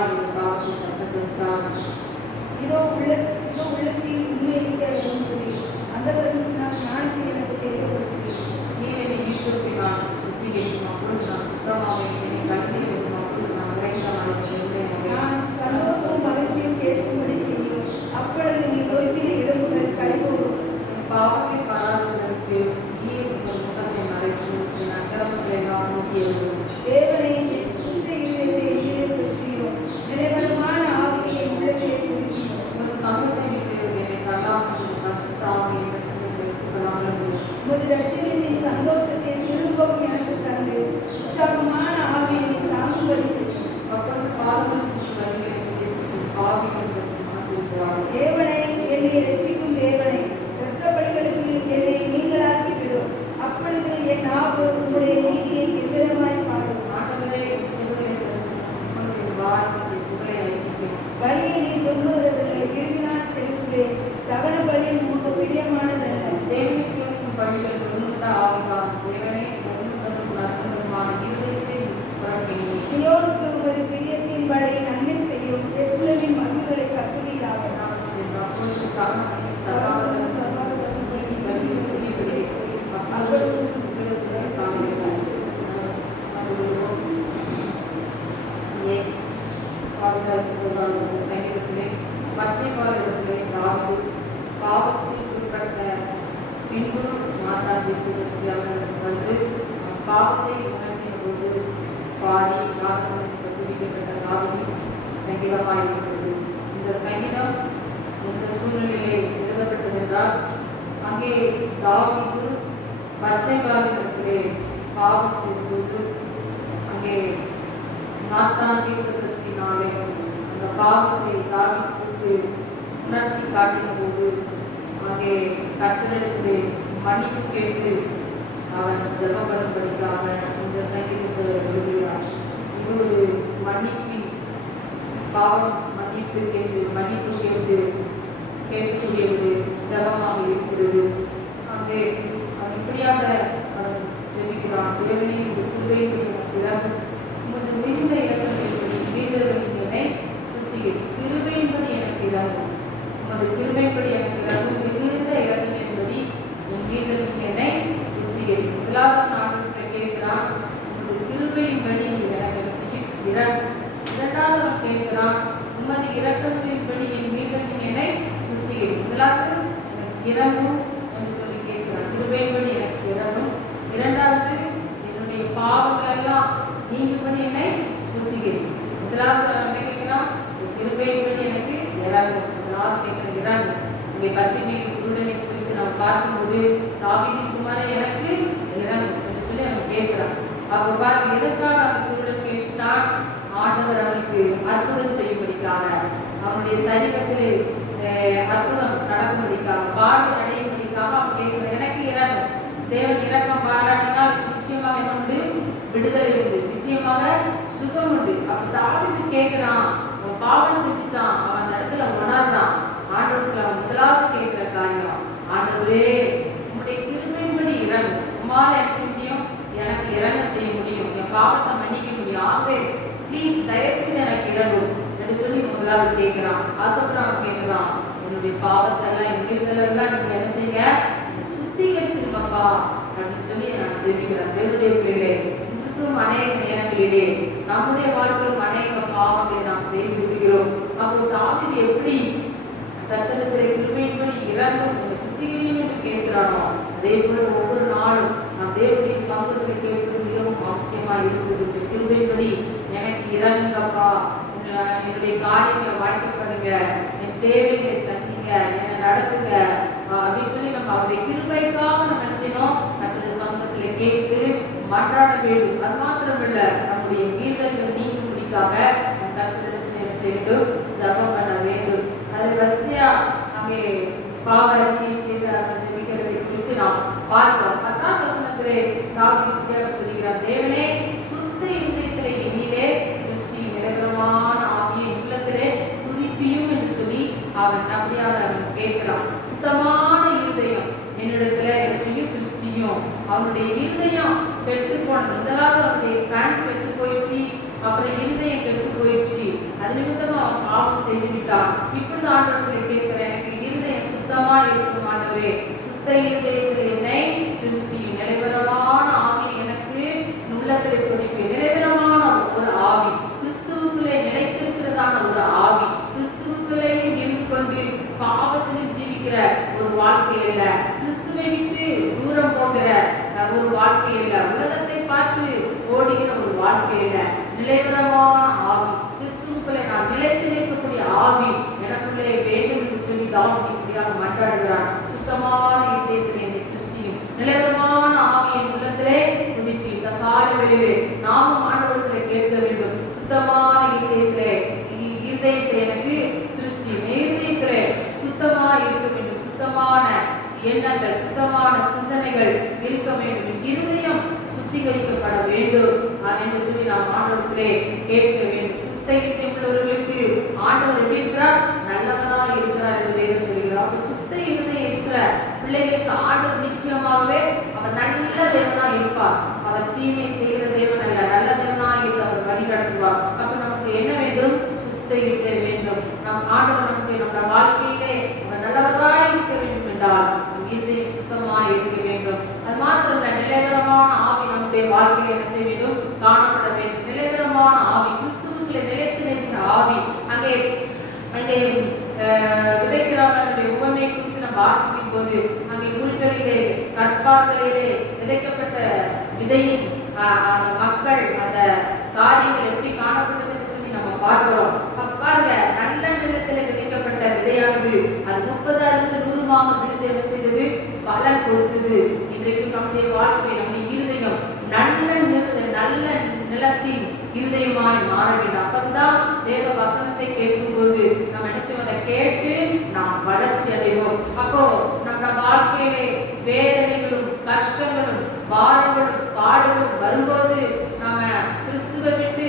என் பாவத்தை கற்றுத்தந்தார். இதோ உள்ளத்தில் உண்மை இருக்கிற உண்மை அந்தவருக்கு நான் ஞானத்தை எனக்கு தெரியப்படுத்தி நீர் என்னை ஈஸ்வரத்தினால் சுத்திகரிக்கும் அப்பொழுது நான் சுத்தமாக என்னை கல்வி செய்யும் அப்பொழுது நான் விரைந்தமாக நான் சந்தோஷமும் மகிழ்ச்சியும் கேட்கும்படி செய்யும். அப்பொழுது நீ நொறுக்கின எலும்புகள் கழிவோடும். என் பாவத்தை பாராதவர்களுக்கு நீர் உங்கள் முகத்தை மறைத்து என் அக்கிரமங்களை நான் நோக்கியது. தேவனை என் சுத்த இதயத்தை எதிரே சிருஷ்டியும். நிலைவரமான ஆவியை உள்ளத்திலே துதிக்கிறோம். உமது சமூகத்தை விட்டு என்னை தள்ளாமல் பரிசுத்தாவியை இடத்திலே வைத்துக்கொள்ளாமல் உமது இரட்சகத்தின் சந்தோஷத்தை திரும்பவும் எனக்கு தந்து உற்சாகமான ஆவியை நீ தாங்கும்படி செய்யும். அப்பொழுது பாதுகாப்பு வழிகளை பேசும் பாவிகள் பற்றி மாற்றிருக்கிறார். தேவனை என்னை ரட்சிக்கும் தேவனை இரத்த பலிகளுக்கு என்னை நீங்களாக்கி விடும். அப்பொழுது என் நாவு உம்முடைய நீதியை எவ்விதமாய் பாடும். ஆண்டவரே எதிர்களை உங்களுடைய வாய்க்கு புகழை அளிக்கிறேன். பலியை நீ விரும்புகிறதில்லை, விரும்பினால் செலுத்துவேன். தகன பலி உமக்கு பிரியமானதல்ல. தேவனை கேட்கும் பலிகள் தொண்ணூற்ற ஆவிதான். தேவனே தொண்ணூற்றொன்று அற்புதமான இருதயத்தை புறக்கினீர். சியோனுக்கு உமது பிரியத்தின் படை நன்மை செய்யும். எருசலேமின் மதில்களை கட்டுவீராக. அப்பொழுது கர்மனையும் சகாதம் சகாதம் வழியில் துணிவிடை அப்பொழுது உள்ளத்தில் காண்கிறேன். சங்கீதத்திலே பச்சை பாலிடத்திலே தாவீது பாவத்தில் உட்பட்ட பின்பு மாதாவிற்கு அவன் வந்து பாவத்தை உணர்த்தின போது பாடி ஆத்மனுக்கு துணிக்கப்பட்ட தாவீது சங்கீதமாயிருக்கிறது. இந்த சங்கீதம் இந்த சூழ்நிலையிலே எழுதப்பட்டது என்றால் அங்கே தாவீது பச்சைபாலிடத்திலே பாவம் செய்தபோது அங்கே நாத்தான் தீர்க்கதரிசியினாலே அந்த பாவத்தை தாவீதுக்கு உணர்த்தி காட்டின போது அங்கே கர்த்தரிடத்திலே மன்னிப்பு கேட்டு அவன் ஜெபம் பண்ணும்படிக்காக இந்த சங்கீதத்தை எழுதுகிறார். இது ஒரு மன்னிப்பின் பாவம் மன்னிப்பு கேட்கக்கூடிய ஒரு ஜெபமாக இருக்கிறது. அங்கே அவன் இப்படியாக அவன் ஜெபிக்கிறான். தேவனே இந்த கிருபையின்படி எனக்கு உமது மிகுந்த இரக்கங்களின்படி வீரர்களை சுத்திகரி. கிருபையின்படி எனக்கு இறங்கும். உமது கிருபையின்படி எனக்கு இறங்கும். மிகுந்த இரக்கங்களின்படி என் வீரர்களை சுத்திகரி. முதலாவது நாட்டில் கேட்கிறான், உமது கிருபையின்படி எனக்கு என்ன செய்யும் இறங்கும். இரண்டாவது அவன் கேட்கிறான், உமது இரக்கங்களின்படி என் வீரர்களை சுத்திகரி. முதலாவது எனக்கு இறங்கும் என்று சொல்லி கேட்கிறான். கிருபையின்படி எனக்கு இறங்கும். இரண்டாவது என்னுடைய பாவங்கள் எல்லாம் நீங்கும்படி என்னை சுத்திகரி. முதலாவது கேட்கிறான், கிருபையின்படி எனக்கு இறங்கும். முதலாவது கேட்கிற இறங்கும். இங்கே பத்திமை குருடனை குறித்து நாம் பார்க்கும்போது தாவீதின் குமாரே எனக்கு இறங்கும் என்று சொல்லி அவன் கேட்கிறான். அப்போ பாருங்க, எதற்காக அந்த குருடன் கேட்டான்? ஆண்டவர் அவனுக்கு அற்புதம் செய்யும்படிக்காக, அவனுடைய சரீரத்திலே அற்புதம் நடக்கும்படிக்காக, பார்வை அடையும்படிக்காக அவன் கேட்கிறான். எனக்கு இறங்கும். தேவன் இரக்கம் பாராட்டினால் நிச்சயமாக என்ன உண்டு? விடுதலை உண்டு, நிச்சயமாக சுகம் உண்டு. அப்ப தாவீது கேட்கிறான், அவன் பாவம் செஞ்சுட்டான், அவன் அந்த இடத்துல உணர்றான். ஆண்டவருக்கு அவன் முதலாவது கேட்கிற காரியம், ஆண்டவரே உம்முடைய கிருபையின்படி இறங்கும். உம்மால எனக்கு முடியும், எனக்கு இறங்க செய்ய முடியும், என் பாவத்தை மன்னிக்க முடியும். ஆவே ப்ளீஸ் தயவு செய்து எனக்கு இறங்கும் என்று சொல்லி முதலாவது கேட்கிறான். அதுக்கப்புறம் அவன் கேட்கிறான், என்னுடைய பாவத்தெல்லாம் என் வீரர்களெல்லாம் நீங்க என்ன செய்யுங்க, சுத்திகரிச்சிருக்கப்பா அப்படின்னு சொல்லி நான் ஜெபிக்கிறேன். தேவனுடைய பிள்ளைகளே, இன்றுக்கும் அநேக நேரங்களிலே நம்முடைய வாழ்க்கையில் அநேக பாவங்களை நாம் செய்து விடுகிறோம். அப்போ தாவீது எப்படி கர்த்தரிடத்திலே கிருபையின்படி இறங்கும் சுத்திகரியும் என்று கேட்கிறானோ, அதே போல ஒவ்வொரு நாளும் நாம் தேவனுடைய சமூகத்தில் கேட்பது மிகவும் அவசியமாக இருக்கிறது. கிருபையின்படி எனக்கு இறங்குங்கப்பா, என்னுடைய காரியங்களை வாய்க்கப்படுங்க, என் தேவையை சந்திங்க, என்னை நடத்துங்க அப்படின்னு சொல்லி நம்ம அவருடைய கிருபைக்காக நம்ம செய்யணும். நம்முடைய சமூகத்திலே கேட்டு மன்றாட வேண்டும். அது மாத்திரமில்ல, நம்முடைய மீறல்கள் நீங்கும்படிக்காக நம் கர்த்தரிடத்தில் செய்து ஜெபம் பண்ண வேண்டும். அது வரிசையா அங்கே பாவ அறிக்கை செய்து ஜெபிக்கிறதை குறித்து நாம் பார்க்கிறோம். 10ஆம் வசனத்திலே தாவீது சொல்லுகிறார், தேவனே சுத்த இதயத்திலே என்னிலே சிருஷ்டி, நிரந்தரமான ஆவியை உள்ளத்திலே புதுப்பியும் என்று சொல்லி அவன் அப்படியாக அவன் கேட்கிறான். சுத்தமான இருதயம் என்னிடத்துல என்ன செய்ய சிருஷ்டியும். அவனுடைய இருதயம் கெட்டு போனது. முதலாவது அவனுடைய கண் கெட்டு போயிடுச்சு, அப்புறம் இருதயம் கெட்டு போயிடுச்சு. அது நிமித்தமா அவன் பாவம் செய்து விட்டான். இப்பொழுது ஆண்டவர்களை கேட்கிறேன், எனக்கு இருதயம் சுத்தமா இருக்கும் ஆண்டவரே, சுத்த இருதயத்தில் என்னை சிருஷ்டியும், நிலைவரமான ஆவியை எனக்கு உள்ளத்தில் கொடுப்பேன். நிலைவரமான ஒரு ஆவி, கிறிஸ்துவுக்குள்ளே நிலைத்திருக்கிறதான ஒரு ஆவி, கிறிஸ்துவுக்குள்ளேயும் இருந்து கொண்டு பாவத்திலும் ஜீவிக்கிற ஒரு வாழ்க்கை அல்ல, கிறிஸ்துவை விட்டு தூரம் போகிற ஒரு வாழ்க்கை அல்ல, உலகத்தை பார்த்து ஓடுகிற ஒரு வாழ்க்கை அல்ல, நிலைவரமான ஆவி, கிறிஸ்துவுக்குள்ளே நான் நிலைத்து நிற்கக்கூடிய ஆவி எனக்குள்ளே வேண்டும் என்று சொல்லி தாவீது இப்படியாக மன்றாடுகிறான். சுத்தமான இதயத்தில் என்னை சிருஷ்டியும், நிலைவரமான ஆவியின் உள்ளத்திலே புதுப்பி. இந்த காலவெளியிலே நாமும் ஆண்டவர்களை கேட்க வேண்டும். சுத்தமான இதயத்திலே இருதயத்தை எனக்கு சிருஷ்டியும், இருதயத்திலே சுத்தமா இருக்க வேண்டும், சுத்தமான எண்ணங்கள், சுத்தமான சிந்தனைகள் இருக்க வேண்டும், இருதயம் சுத்திகரிக்கப்பட வேண்டும் என்று சொல்லி நாம் ஆண்டவர்களே கேட்க வேண்டும். சுத்த இருதயம் உள்ளவர்களுக்கு ஆண்டவர் எப்படி இருக்கிறார்? நல்லவராக இருக்கிறார் என்று வேதம் சொல்கிறார். அப்ப சுத்த இருதயம் இருக்கிற பிள்ளைகளுக்கு ஆண்டவர் நிச்சயமாகவே அவர் நல்ல தேவனாக இருப்பார். அவர் தீமை செய்கிற தேவன் அல்ல, நல்ல தேவனாக இருந்து அவர் வழிநடத்துவார். அப்ப நமக்கு என்ன வேண்டும்? சுத்த இருதயம் வேண்டும். நம் ஆண்டவர் நமக்கு நம்முடைய வாழ்க்கையிலே அவர் நல்லவராக இருக்க வேண்டும் என்றால் இருதயம் சுத்தமாக இருக்க வேண்டும். அது மாத்திரமல்ல, நிலைவரமான ஆவி நம்முடைய வாழ்க்கையில் என்ன செய்ய வேண்டும்? காணப்பட வேண்டும். நிலைவரமான ஆவி, கிறிஸ்துவுக்குள்ளே நிலைத்து நிற்கிற ஆவி. அங்கே விதைக்கிறவர்களுடைய உவமை குறித்து நம்ம வாசிக்கும் போது அங்கே முள்களிலே கற்பார்களிலே விதைக்கப்பட்ட விதையின் மக்கள் அந்த காரியங்கள் எப்படி காணப்பட்டதுன்னு சொல்லி நம்ம பார்க்கிறோம். பாருங்க, நல்ல நிலத்தில் விதைக்கப்பட்ட விதையானது அது 30, 60, 100 விழுந்து என்ன செய்தது? பலன் கொடுத்தது. இன்றைக்கு நம்முடைய வாழ்க்கை, நம்முடைய இருதயம் நல்ல நிலத்தின் இருதயமாய் மாற வேண்டும். அப்பதான் தேவ வசனத்தை கேட்கும் போது நம்ம என்ன செய்வோம்? கேட்டு நாம் வளர்ச்சி அடைவோம். அப்போ நம்ம வாழ்க்கையிலே வேதனைகளும் கஷ்டங்களும் பாரங்களும் பாடுகளும் வரும்போது நாம கிறிஸ்துவை விட்டு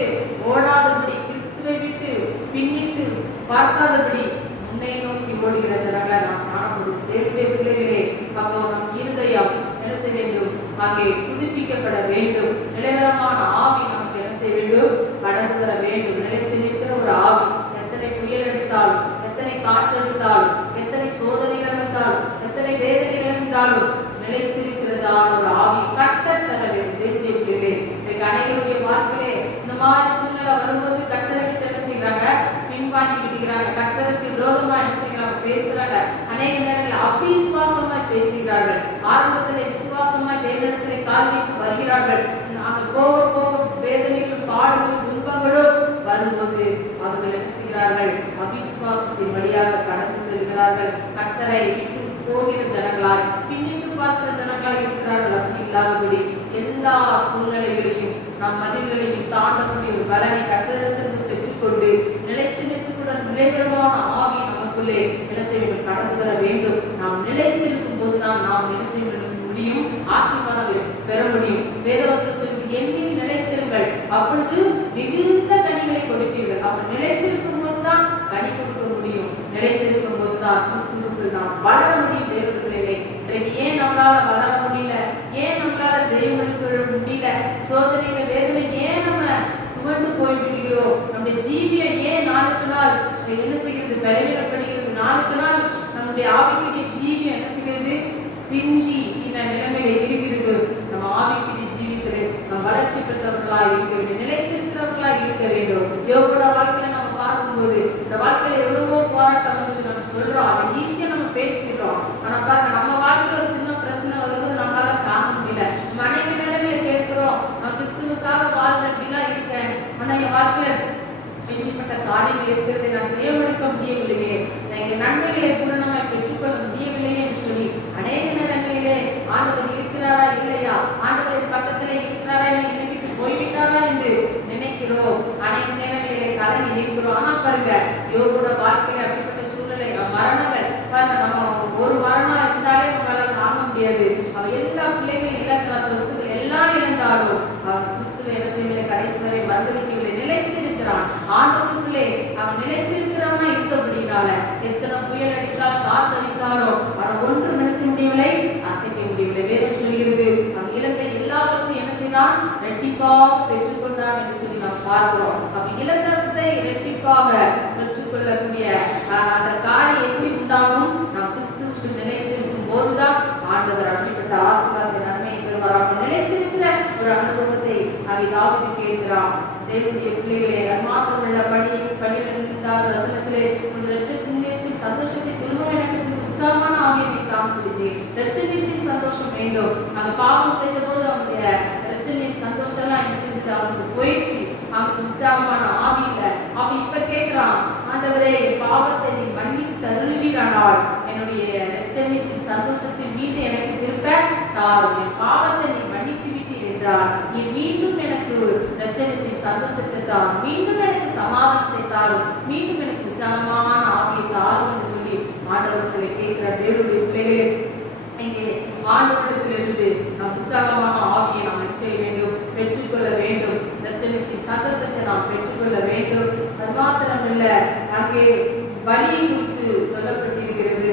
ஓடாதபடி, கிறிஸ்துவை விட்டு பின்னிட்டு பார்க்காதபடி முன்னே நோக்கி ஓடுகிற ஜனங்களை நாம் காணப்படும். தேவனுடைய பிள்ளைகளே, அப்போ நம் இருதயம் என்ன செய்ய வேண்டும்? அங்கே புதுப்பிக்கப்பட வேண்டும். நிலைவரமான ஆவி நமக்கு என்ன செய்ய வேண்டும்? கடந்து தர வேண்டும். நிலைத்து நிற்கிற ஒரு ஆவி. எத்தனை புயல் அடித்தாலும், எத்தனை காற்றடித்தாலும், எத்தனை சோதனைகள் வந்தாலும், எத்தனை வேதனைகள் என்றாலும் நிலைத்திருக்கிறதான ஒரு ஆவி கர்த்தர் தர வேண்டும். இன்றைக்கு அனைவருடைய வாழ்க்கையிலே இந்த மாதிரி சூழ்நிலை வரும்போது கர்த்தரை விட்டு என்ன செய்யறாங்க? பின்வாங்கி விடுகிறாங்க. கர்த்தருக்கு விரோதமா என்ன செய்யறாங்க? பேசுறாங்க. அநேக நேரங்களில் அவிசுவாசமாய் பேசுகிறார்கள். ஆரம்பத்திலே விசுவாசமாய் தேவனிடத்திலே கால் வைத்து வருகிறார்கள். அங்க போக போக வேதனைகளும் பாடுகளும் துன்பங்களும் வரும்போது அவர்கள் என்ன செய்கிறார்கள்? அவிசுவாசத்தின் வழியாக கடந்து செல்கிறார்கள். கர்த்தரை விட்டு போகிற ஜனங்களாய், பின்னிட்டு பார்க்கிற ஜனங்களாய் இருக்கிறார்கள். அப்படி இல்லாதபடி எல்லா சூழ்நிலைகளையும் நம் மதில்களையும் தாண்டக்கூடிய ஒரு பலனை கர்த்தரிடத்திலிருந்து பெற்றுக்கொண்டு நிலைத்து நிற்கக்கூட நிலைவரமான ஆவி நமக்குள்ளே என்ன செய்ய வேண்டும்? கடந்து வர வேண்டும். நாம் நிலைத்திருக்கும் போதுதான் நாம் என்ன செய்ய முடியும்? ஆசீர்வாதம் பெற முடியும். வேதவசனம் சொல்லி எண்ணில் நிலைத்திருங்கள், அப்பொழுது மிகுந்த கனிகளை கொடுப்பீர்கள். அப்ப நிலைத்திருக்கும் போதுதான் கனி கொடுக்க முடியும். நிலைத்திருக்கும் போதுதான் கிறிஸ்துவுக்குள் நாம் வளர முடியும். தேவர்களே, இன்றைக்கு ஏன் நம்மளால வளர முடியல? ஏன் நம்மளால ஜெயம் எடுக்க முடியல? சோதனையில வேதனை ஏன் நம்ம துவண்டு போய் விடுகிறோம்? நம்முடைய ஜீவியம் ஏன் நாளுக்கு நாள் என்ன செய்கிறது? பலவீனப்படுகிறது. நாளுக்கு நாள் நம்முடைய ஆவிக்குரிய ஜீவியம் என்ன செய்கிறது? பிந்தி நிலைமையில இருக்கிறது. நம்ம ஆவிக்குரிய ஜீவியத்திலே நம்ம வளர்ச்சி பெற்றவர்களா இருக்க வேண்டும், நிலைத்திருக்கிறவர்களா இருக்க வேண்டும். யோகோட வாழ்க்கையில நம்ம பார்க்கும்போது இந்த வாழ்க்கையில எவ்வளவோ போராட்டம் வந்து நம்ம சொல்றோம், அதை ஈஸியா நம்ம பேசிடுறோம். ஆனா பாருங்க, நம்ம வாழ்க்கையில ஒரு சின்ன பிரச்சனை வரும்போது நம்மளால தாங்க முடியல. நம்ம அனைத்து நேரங்களில் கேட்கிறோம், நான் கிறிஸ்துவுக்காக வாழ்றேன், அப்படிலாம் இருக்கேன், ஆனா என் வாழ்க்கையில எப்படிப்பட்ட காரியங்கள் இருக்கிறதை நான் ஜெயமெடுக்க முடியவில்லையே, என் நன்மைகளை பூரணமாய் பெற்றுக்கொள்ள முடியவில்லையே என்று சொல்லி அநேக நேரங்களிலே ஆண்டவர் இருக்கிறாரா இல்லையா, ஆண்டவரின் பக்கத்திலே இருக்கிறாரா இல்லை, போய்விட்டாரா என்று நினைக்கிறோம். அநேக நேரங்களிலே கலங்கி நிற்கிறோம். ஆனா பாருங்க, யோகோட வாழ்க்கையில அப்படிப்பட்ட சூழ்நிலை, மரணங்கள் பாருங்க, நம்ம ஒரு மரணம் இருந்தாலே நம்மளால தாங்க முடியாது. அவ எல்லா பிள்ளைகளும் இழக்கிற சொத்துக்கள் எல்லாம் இழந்தாலும் அவன் கிறிஸ்துவை என்ன செய்யவில்லை? கடைசி வரை வந்தளிக்கவில்லை, நிலைத்திருக்கிறான். ஆண்டவருக்குள்ளே அவன் நிலைத்திருக்கிறவனா இருந்தபடினால எத்தனை புயல் அடித்தால் காத்தடித்தாரோ அவன் ஒன்று நினைச்ச முடியவில்லை, அசைக்க முடியவில்லை. வேதம் சொல்கிறது, அவன் இழந்த எல்லாவற்றையும் என்ன செய்தான்? இரட்டிப்பாக பெற்றுக்கொண்டான் என்று சொல்லி நாம் பார்க்கிறோம். அப்ப இழந்ததை இரட்டிப்பாக கண்டிப்பாக பெற்றுக்கொள்ளக்கூடிய அந்த காரியம் எப்படி உண்டாகும்? நாம் கிறிஸ்துவுக்கு நிலைத்திருக்கும் போதுதான் ஆண்டவர் அப்படிப்பட்ட ஆசீர்வாதத்தை நன்மையை தருவார். நிலைத்திருக்கிற ஒரு அனுபவத்தை அதை தாவீது கேட்கிறார். தேவனுடைய பிள்ளைகளே, அது மாத்திரமல்ல, 12வது வசனத்திலே உங்கள் இரட்சகத்தின் சந்தோஷத்தை திரும்ப எனக்கு உற்சாகமான ஆவியை காண்பிச்சு. இரட்சகத்தின் சந்தோஷம் வேண்டும். அந்த பாவம் செய்த போது அவனுடைய இரட்சகத்தின் சந்தோஷம் எல்லாம் என்ன செஞ்சது? அவனுக்கு போயிடுச்சு. அவனுக்கு உற்சாகமான ஆவி இல்லை. அவன் இப்ப கேட்கிறான், ஆண்டவரே, என் பாவத்தை நீ மன்னித்து தருளுவீரானால் என்னுடைய இரட்சகத்தின் சந்தோஷத்தை மீண்டும் எனக்கு திருப்ப தாரும். என் பாவத்தை நீ மன்னித்து விட்டீர் என்றால் நீ மீண்டும் எனக்கு இரட்சகத்தின் சந்தோஷத்தை தாரும், மீண்டும் எனக்கு சமாதானத்தை தாரும், மீண்டும் எனக்கு உற்சாகமான ஆவியை தாரும் என்று சொல்லி ஆண்டவர்களை கேட்கிற தேவனுடைய பிள்ளைகளே, இங்கே ஆண்டவரிடத்திலிருந்து நாம் உற்சாகமான ஆவியை நாம் செய்ய வேண்டும், பெற்றுக்கொள்ள வேண்டும். இரட்சகத்தின் சந்தோஷத்தை நாம் பெற்றுக்கொள்ள வேண்டும். அது மாத்திரமல்ல, அங்கே பலியை குறித்து சொல்லப்பட்டிருக்கிறது.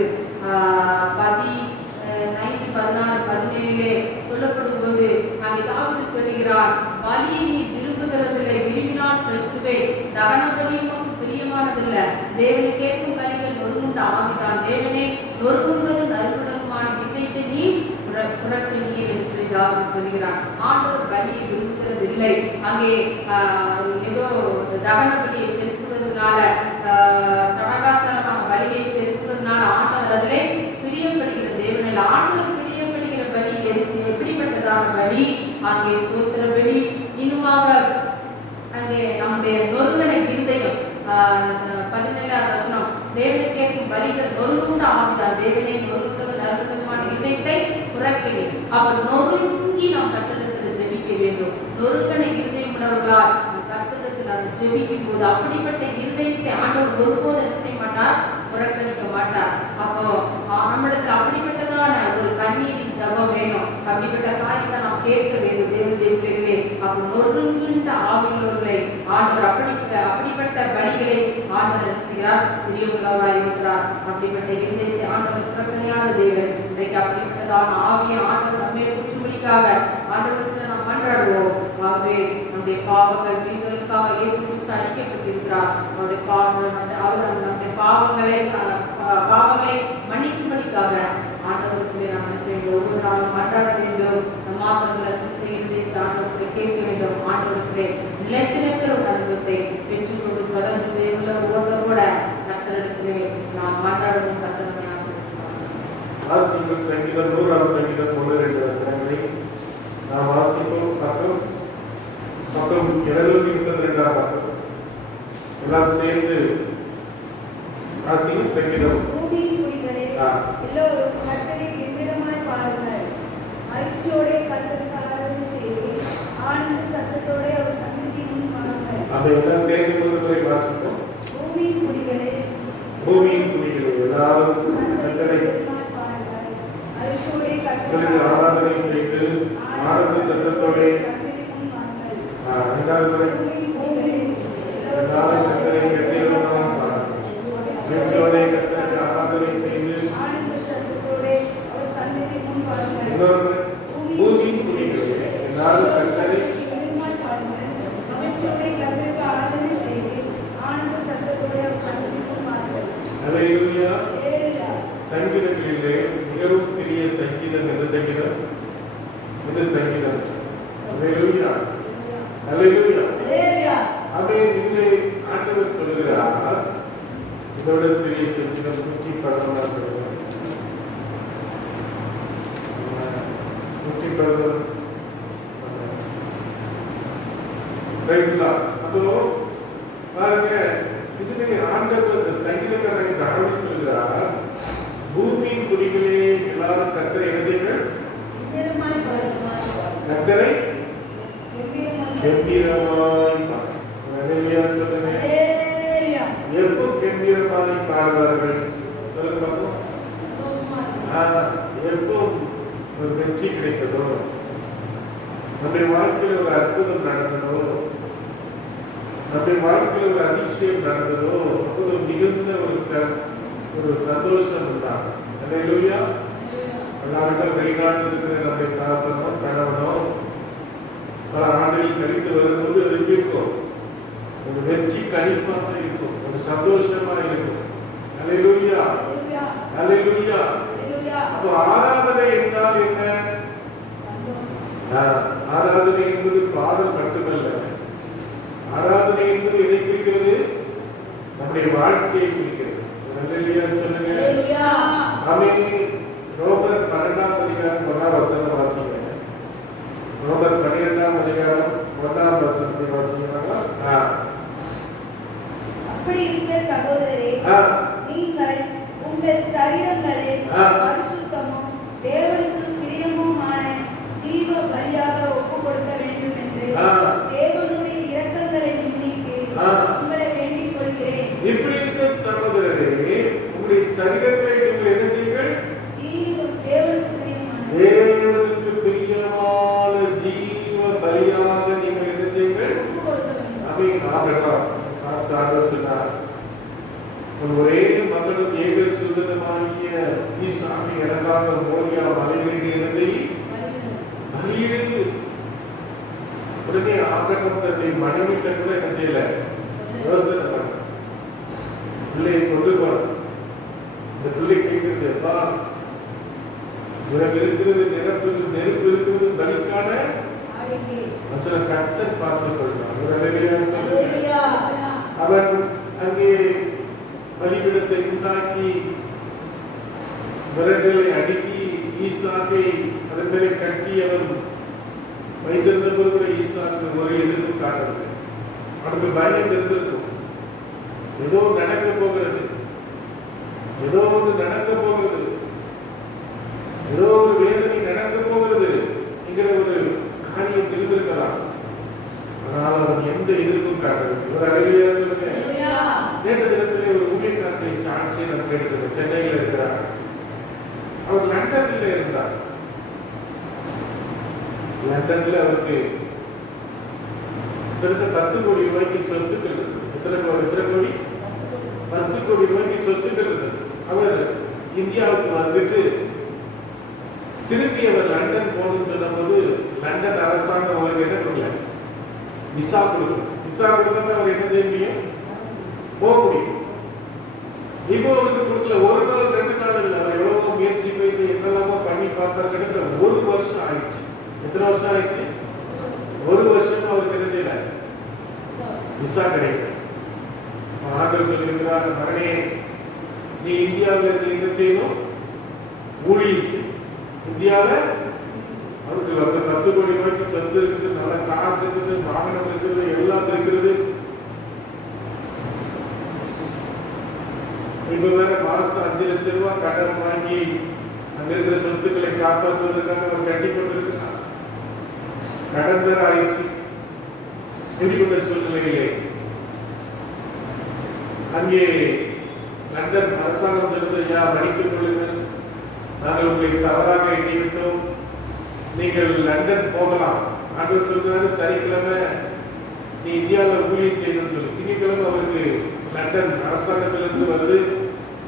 16:17 சொல்லப்படும் போது அங்கே தாவீது சொல்லுகிறார், பலியை நீ விரும்புகிறதில்லை, விரும்பினால் செலுத்துவேன். தகன பலி உமக்கு பிரியமானதில்லை. தேவனை கேட்கும் பலிகள் நொறுங்குண்ட ஆவிதான். தேவனே நொறுங்குண்டது நறுகுணமான வித்தையை நீ புறப்பினீர் என்று சொல்லி தாவீது சொல்கிறான். ஆண்டவர் பலியை விரும்புகிறதில்லை. அங்கே ஏதோ தகன பலியை செலுத்துவதனால, சடகாச்சாரமான பலியை செலுத்துவதனால ஆண்டவர் அதிலே பிரியப்படுகிற தேவனில் ஆண்டவர் பிரியப்படுகிற பலி எப்படிப்பட்டதான பலி? அங்கே ஸ்தோத்திர பலி, இன்னுமாக அங்கே நம்முடைய நொறுங்கன இருதயம். 17வது வசனம், தேவனை கேட்கும் பலிகள் நொறுங்குண்ட ஆவிதான். தேவனை நொறுங்குண்டவர் நறுங்குண்டமான இதயத்தை புறக்கினேன். அவர் நொறுங்கி நாம் கர்த்தரிடத்தில் ஜெபிக்க வேண்டும். நொறுங்கன இருதயம் உணர்வுகளால் கர்த்தரிடத்தில் நாம் ஜெபிக்கும் போது அப்படிப்பட்ட இருதயத்தை ஆண்டவர் ஒருபோது என்ன செய்ய மாட்டார்? புறக்கணிக்க மாட்டார். அப்போ நம்மளுக்கு அப்படிப்பட்டதான ஒரு கண்ணீரின் ஜபம் வேணும். அப்படிப்பட்ட காரியத்தை நாம் கேட்க வேண்டும் தேவனுடைய பிள்ளைகளே. அப்போ நொறுங்குண்ட ஆவியுள்ளவர்களை ஆண்டவர் அப்படிப்பட்ட பலிகளை ஆண்டவர் என்ன செய்கிறார்? பிரியமுள்ளவராய் இருக்கிறார். அப்படிப்பட்ட இருதயத்தை ஆண்டவர் புறக்கணியாத தேவன். இன்றைக்கு அப்படிப்பட்டதான ஆவியை ஆண்டவர் நம்மை குற்றமளிக்காக ஆண்டவரத்தில் நாம் மன்றாடுவோம். ஆகவே நம்முடைய பாவங்கள் மீன்களுக்காக இயேசு கிறிஸ்து அளிக்கப்பட்டிருக்கிறார். அவருடைய பாவங்களை மன்னிக்கும்படிக்காக ஆண்டவருக்குள்ளே நாம் என்ன செய்ய வேண்டும்? ஒவ்வொரு நாளும் மன்றாட வேண்டும். நம் மாத்திரங்கள சுத்த இருதயத்தை ஆண்டவர்களை கேட்க வேண்டும். ஆண்டவருக்குள்ளே நிலைத்திருக்கிற ஒரு அனுபவத்தை பெற்றுக்கொண்டு தொடர்ந்து செய்யுள்ள ஓட்டோட கர்த்தரிடத்திலே நாம் மன்றாடவும் கர்த்தரை ஆசீர்வதிப்பார். சங்கீதம் 100 சங்கீதம் 1-2 வசனங்களை நாம் வாசிப்போம். பக்கம் 732 பக்கம் எல்லாம் சேர்ந்து வாசிக்கும். சங்கீதம். பூமியின் குடிகளே, எல்லோரும் கர்த்தரை கெம்பீரமாய் பாடுங்கள். மகிழ்ச்சியோட கர்த்தருக்கு ஆராதனை செய்து ஆனந்த சத்தத்தோட அவர் சந்நிதி முன் வாருங்கள். அப்ப எல்லாம் சேர்ந்து ஒரு முறை வாசிப்போம். பூமியின் குடிகளே, எல்லாரும் கர்த்தரை பாடுங்கள். மகிழ்ச்சியோட கர்த்தருக்கு ஆராதனை செய்து ஆனந்த சத்தத்தோட சந்நிதி முன் வாருங்கள். இரண்டாவது முறை பூமியின் குடிகளே, எல்லாரும் கர்த்தரை கெம்பீரமாய் பாடுங்கள். மகிழ்ச்சியோட கர்த்தருக்கு ஆராதனை செய்து ஆனந்த சத்தத்தோட அவர் சந்நிதி முன் வாருங்கள். இன்னொரு பூமியின் குடிகளே, எல்லாரும் கர்த்தரை கெம்பீரமாய் பாடுங்கள். மகிழ்ச்சியோட கர்த்தருக்கு ஆராதனை செய்து ஆனந்த சத்தத்தோட அவர் சந்நிதி முன் வாருங்கள். அல்லேலூயா. அல்லேலூயா. சங்கீதங்களிலே மிகவும் சிறிய சங்கீதம் எந்த சங்கீதம்? இந்த சங்கீதம். அல்லேலூயா. அல்லேலூயா. அல்லேலூயா. அதே நிலை ஆண்டவர் சொல்கிறார், இதோட சிறிய சங்கீதம் 111 சொல்லுவார். 111 பிரைஸ்லாம். அப்போ பாருங்க, இதுவே ஆண்டவர் சங்கீதக்காரன் கவனி சொல்கிறார், பூமியின் குடிகளே எல்லாரும் கர்த்தரை எழுதுங்கள். கெம்பீரமாய் பாடுங்கள். கர்த்தரை கெம்பீரமாய் கம்பீரமாய் பாடுங்கள். அல்லேலூயா சொல்லுங்க. அல்லேலூயா. எப்போ கம்பீரமாய் பாடுவார்கள் சொல்லுங்க பார்ப்போம். சந்தோஷமா இருக்கு. எப்போ ஒரு வெற்றி கிடைத்ததோ, நம்முடைய வாழ்க்கையில் ஒரு அற்புதம் நடந்ததோ, நம்முடைய வாழ்க்கையில் ஒரு அதிசயம் நடந்ததோ, அப்போது மிகுந்த ஒரு சந்தோஷம் உண்டாகும். அல்லேலூயா. எல்லாருக்கும் வெளிநாட்டில் இருக்கிற நம்முடைய தாத்தனோ கணவனோ பல ஆண்டுகள் கழித்து வரும்போது அது இருக்கும் ஒரு வெற்றி கழிப்பாக இருக்கும், ஒரு சந்தோஷமா இருக்கும். அல்லேலூயா, அல்லேலூயா. அப்போ ஆராதனை என்றால் என்ன? ஆராதனை என்பது பாடல் மட்டுமல்ல. ஆராதனை என்பது எதை குறிக்கிறது? நம்முடைய வாழ்க்கையை குறிக்கிறது. அல்லேலூயா சொல்லுங்க. ஆமென். ரோமர் 12ஆம் அதிகாரம் 1ஆம் வசனம் வாசிங்க. ரோமர் 12ஆம் அதிகாரம் 1ஆம் வசனத்தை வாசிங்களா? அப்படி இருக்க சகோதரரே, நீங்கள் உங்கள் சரீரங்களை பரிசுத்தமும் தேவனுக்கு பிரியமுமான ஜீவ பலியாக ஒப்புக் கொடுக்க வேண்டும் என்று தேவனுடைய இரக்கங்களை முன்னிட்டு உங்களை வேண்டிக் கொள்கிறேன். இப்படி இருக்க சகோதரரே, உங்களுடைய சரீரங்களை நீங்கள் என்ன செய்யுங்கள்? தேவனுக்கு பிரியமான ஜீவ பலியாக நீங்கள் என்ன செய்யுங்கள்? ஆமென். ஆண்டவர் சொன்னார், ஒரே மகனும் ஏக சுதனமாகிய ஈசாக்கை எனக்காக மோரியா மலைகளில் என்ன செய்? பலியிடு. உடனே ஆகட்டம் தன்னை மனைவிட்ட கூட என்ன செய்யல? யோசனை பண்ண பிள்ளையை கொண்டு போன. இந்த பிள்ளை கேட்கிறது, அப்பா உனக்கு இருக்கிறது நெருப்பு இருக்கிறது, பலிக்கான கர்த்தர் பார்த்துக் கொள்வார். அவன் அங்கே பலிபீடத்தை உண்டாக்கி விறகுகளை அடுக்கி ஈசாக்கை அதன் மேலே கட்டி அவன் வைத்திருந்த போது ஈசாக்கு ஒரு எதிர்ப்பு காட்டவில்லை. அவனுக்கு பயம் இருந்திருக்கும். ஏதோ நடக்க போகிறது, ஏதோ ஒன்று நடக்க போகிறது, ஏதோ ஒரு வேதனை நடக்க போகிறது என்கிற ஒரு காரியம் இருந்திருக்கலாம். ஆனால் அவன் எந்த எதிர்ப்பும் காட்டவில்லை. ஒரு அழகியா சொல்லுங்க. நேற்று தினத்திலே ஒரு ஊழியக்காரனை சாட்சியை நான் கேட்கிறேன். சென்னையில் இருக்கிறார். அவர் லண்டன்ல இருந்தார். லண்டன்ல அவருக்கு 10 கோடி ரூபாய்க்கு சொத்துக்கள் இருக்கு. எத்தனை கோடி? 10 கோடி ரூபாய்க்கு சொத்துக்கள் இருந்தது. அவர் இந்தியாவுக்கு வந்துட்டு திருப்பி அவர் லண்டன் போகணும்னு சொன்னபோது லண்டன் அரசாங்கம் அவருக்கு என்ன கொடுக்கல? விசா கொடுக்கணும். விசா கொடுத்தா அவர் என்ன செய்ய முடியும்? போக முடியும். இப்போ அவருக்கு கொடுக்கல. ஒரு நாள் 2 நாள் இல்லை. அவர் எவ்வளவோ முயற்சி போயிட்டு என்னெல்லாமோ பண்ணி பார்த்தாரு. கிட்டத்தட்ட 1 வருஷம் ஆயிடுச்சு. எத்தனை வருஷம் ஆயிடுச்சு? 1 வருஷம் அவருக்கு என்ன செய்யல? விசா கிடைக்கல. ஆண்டவர் சொல்லியிருக்கிறார், மகனே நீ இந்தியாவில் இருந்து என்ன செய்யணும்? ஊழியம் செய். இந்தியாவில் அவருக்கு 10 கோடி ரூபாய்க்கு சொத்து இருக்குது, நல்ல கார் இருக்குது, வாகனம் இருக்குது, எல்லாம் இருக்கிறது. இப்ப வேற மாசம் 5 லட்சம் ரூபாய் கடன் வாங்கி அங்க இருக்கிற சொத்துக்களை காப்பாற்றுவதற்காக அவர் கட்டி கொண்டிருக்கிறார். கடன் வேற ஆயிடுச்சு. இப்படிப்பட்ட சூழ்நிலையிலே அங்கே லண்டன் அரசாங்கம் சொல்லுது, ஐயா மன்னித்துக் கொள்ளுங்கள், நாங்கள் உங்களை தவறாக எண்ணிவிட்டோம், நீங்கள் லண்டன் போகலாம். ஆண்டவர் சொல்றாரு, சனிக்கிழமை நீ இந்தியாவில் ஊழியம் செய்யணும்னு சொல்லி திங்கட்கிழமை அவருக்கு லண்டன் அரசாங்கத்திலிருந்து வந்து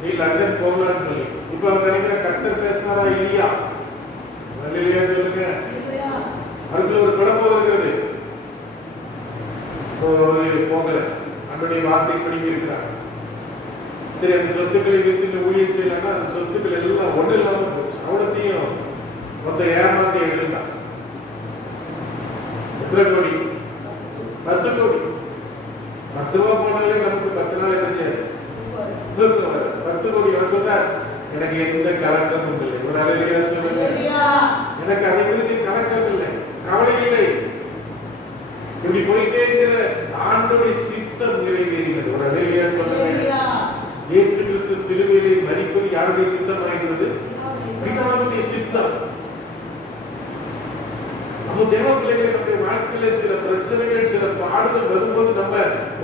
நீ லண்டன் போகலான்னு சொல்லி. இப்ப அவர் நினைக்கிற கர்த்தர் பேசினாரா இல்லையா? இல்லையா சொல்லுங்க. அதுக்குள்ள ஒரு குழப்பம் இருக்கிறது. போகல, அவருடைய வார்த்தை படிக்க இருக்கிறார். சரி, அந்த சொத்துக்களை வித்து ஊழியம் செய்யலாம்னா அந்த சொத்துக்கள் எல்லாம் ஒண்ணு இல்லாம போச்சு. அவ்வளோத்தையும் மொத்த ஏமாத்தி எழுதிட்டான். எத்தனை கோடி? 10 கோடி. 10 ரூபா போனாலே நமக்கு 10 நாள் என்ன செய்யாது? 10 கோடி. அவர் சொன்னார், எனக்கு எந்த கலக்கமும் இல்லை. ஒரு அழகியா சொல்லுங்க, எனக்கு அதை குறித்து கலக்கம் இல்லை, கவலை இல்லை. இப்படி போயிட்டே இருக்கிற ஆண்டவருடைய சித்தம் நிறைவேறினது. ஒரு அழகியா சொல்லுங்க. இயேசு கிறிஸ்து சிலுவையிலே மரிப்பது யாருடைய சித்தமாயிருந்தது? பிதாவுடைய சித்தம். நம்ம தேவ பிள்ளைகளை நம்முடைய வாழ்க்கையில சில பிரச்சனைகள், சில பாடுகள் வரும்போது நம்ம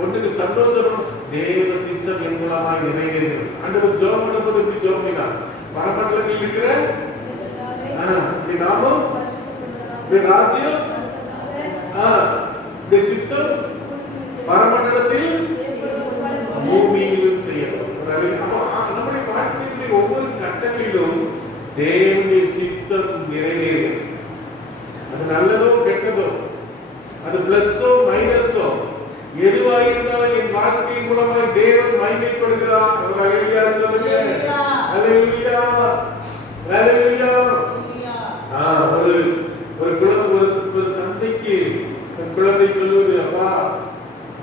ஒன்றுக்கு சந்தோஷப்படும். தேவ சித்தம் என் மூலமாக நிறைவேறுகிறது. ஆண்டவர் ஜெபம் பண்ணும்போது எப்படி ஜெபம் பண்ணினார்? பரமண்டலத்தில் இருக்கிற நாமும் ராஜ்யம் சித்தம் பரமண்டலத்தில் பூமியிலும் செய்யணும். நம்முடைய வாழ்க்கையிலே ஒவ்வொரு கட்டங்களிலும் தேவனுடைய சித்தம் நிறைவேறும். அது நல்லதோ கெட்டதோ, அது பிளஸோ மைனஸோ, எதுவாயிருந்தாலும் என் வாழ்க்கை வாழ்க்கையின் மூலமாய் தேவன் மகிமைப்படுகிறார். ஒரு அல்லேலூயா சொல்லுங்க. அல்லேலூயா, அல்லேலூயா. ஒரு குழந்தை, ஒரு தந்தைக்கு குழந்தை சொல்லுவது, அப்பா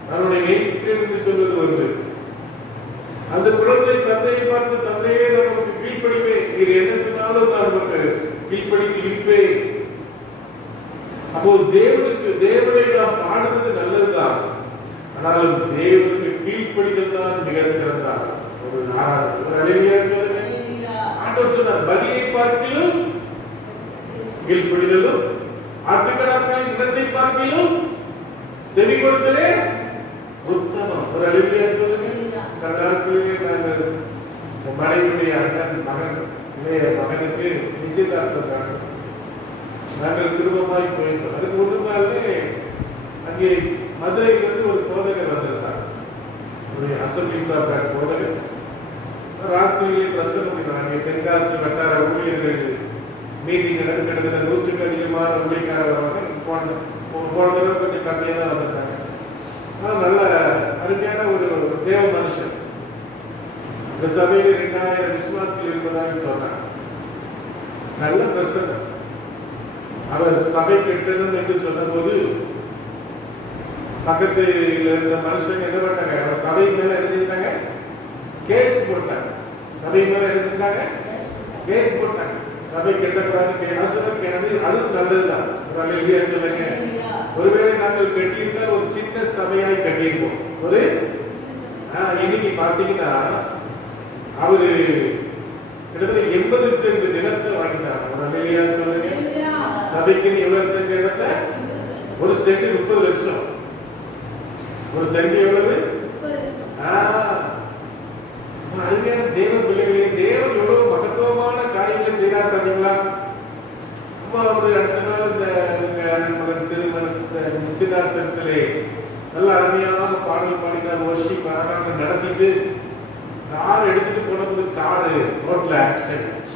நான் உன்னை நேசிக்கிறேன் என்று சொல்வது ஒன்று. அந்த குழந்தை தந்தையை பார்த்து, தந்தையே நமக்கு கீழ்ப்படிவேன், நீர் என்ன சொன்னாலும் நான் நமக்கு கீழ்ப்படிந்து இருப்பேன். அப்போ தேவனை நாம் பாடுவது நல்லதுதான், ஆனாலும் தேவனுக்கு கீழ்ப்படிதல் தான் மிக சிறந்தது. ஒரு ஆராதனை, ஒரு அல்லேலூயா சொல்லுங்க. ஆண்டவர் சொன்னார், பலியை பார்க்கிலும் கீழ்ப்படிதலும், ஆட்டுக்கடாக்களின் இனத்தை பார்க்கிலும் செவி கொடுத்தலே உத்தமம். ஒரு அல்லேலூயா சொல்லுங்க. கர்நாடகத்திலே நாங்கள் மனைவியுடைய அண்ணன் மகனுக்கு நிச்சயதார்த்தம் நாங்கள் திரும்பமாய் போயிருந்தோம். அதுக்கு ஒரு நாளே அங்கே மதுரையிலிருந்து ஒரு போதகர் வந்திருந்தார், ஒரு அசம்பிளி போதகர். ராத்திரியிலே பிரசங்கம் பண்ணினார். அங்கே தென்காசி வட்டார ஊழியர்கள் மீட்டிங் நடக்கிற 100க்கு அதிகமான ஊழியக்காரர் போன தடவை கொஞ்சம் கம்மியாக தான் வந்திருக்காங்க. ஆனால் நல்ல அருமையான ஒரு தேவ மனுஷன். இந்த சபையில் 2000 விசுவாசிகள் இருப்பதாக சொன்னார். நல்ல பிரசங்கம். அவர் சபை கட்டணும் என்று சொன்ன போது பக்கத்தில் இருந்த மனுஷங்க என்ன பண்ணாங்க, அவர் சபை மேல என்ன செஞ்சாங்க, கேஸ் போட்டாங்க. சபை மேல என்ன செஞ்சாங்க, கேஸ் போட்டாங்க. சபை கெட்டக்கூடாது, அதுவும் நல்லதுதான். சொல்லுங்க. ஒருவேளை நாங்கள் கட்டியிருந்தால் ஒரு சின்ன சபையாய் கட்டியிருப்போம். ஒரு இன்னைக்கு பாத்தீங்கன்னா அவரு கிட்டத்தட்ட 80 சென்ட் நிலத்தை வாங்கினார். சொல்லுங்க. சபைக்கு எவ்வளவு சென்ட் இடத்தை? ஒரு சென்ட் 30 லட்சம். ஒரு சென்ட் எவ்வளவு? அருமையான தேவ பிள்ளைகளே, தேவன் எவ்வளவு மகத்துவமான காரியங்களை செய்யறாரு பாத்தீங்களா? அவரு அடுத்த நாள் இந்த நிச்சயதார்த்தத்திலே நல்ல அருமையான பாடல் பாடினார். வர்ஷிப் அழகாக நடத்திட்டு கார் எடுத்துட்டு போனது, காரு ரோட்ல ஆக்சிடென்ட்.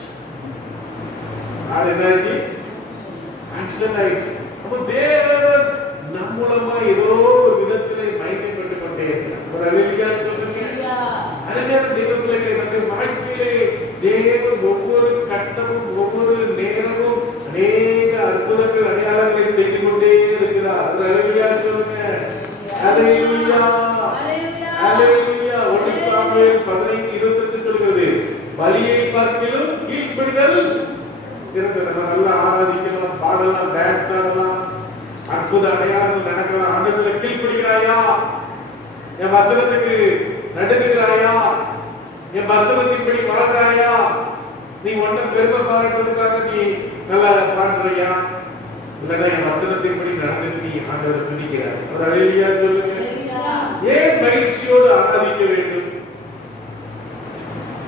கார் என்னாச்சு? ஆக்சிடென்ட் ஆயிடுச்சு. அப்போ தேவன் நம் மூலமா ஏதோ ஒரு விதத்திலே மகிமைப்பட்டு கொண்டே இருக்கிறார். ஒரு அல்லேலூயா சொல்லுங்க. அருமையான தேவ பிள்ளைகளே, நம்முடைய வாழ்க்கையிலே தேவன் ஒவ்வொரு கட்டமும் ஒவ்வொரு நேரமும் அநேக அற்புதங்கள் அடையாளங்களை செய்து கொண்டே இருக்கிறார். ஒரு அல்லேலூயா சொல்லுங்க. அல்லேலூயா, அல்லேலூயா. 1 சாமுவேல் 15:28 சொல்கிறது, பலியை பார்க்கிலும் கீழ்ப்படிதல் சிறந்தது. நல்லா ஆராதிக்கலாம், பாடலாம், டான்ஸ் ஆடலாம், அற்புத அடையாளங்கள் நடக்கலாம். ஆண்டவரை கீழ்ப்படிகிறாயா? என் வசனத்துக்கு நடுங்குகிறாயா? என் வசனத்தின்படி வாழ்றாயா? நீ ஒன்னும் பெருமை பாராட்டுறதுக்காக நீ நல்லா பாடுறியா? இல்லைன்னா என் வசனத்தின்படி நடந்து நீ ஆண்டவரை துதிக்கிறாய். ஒரு அல்லேலூயா சொல்லுங்க. ஏன் மகிழ்ச்சியோடு ஆராதிக்க வேண்டும்?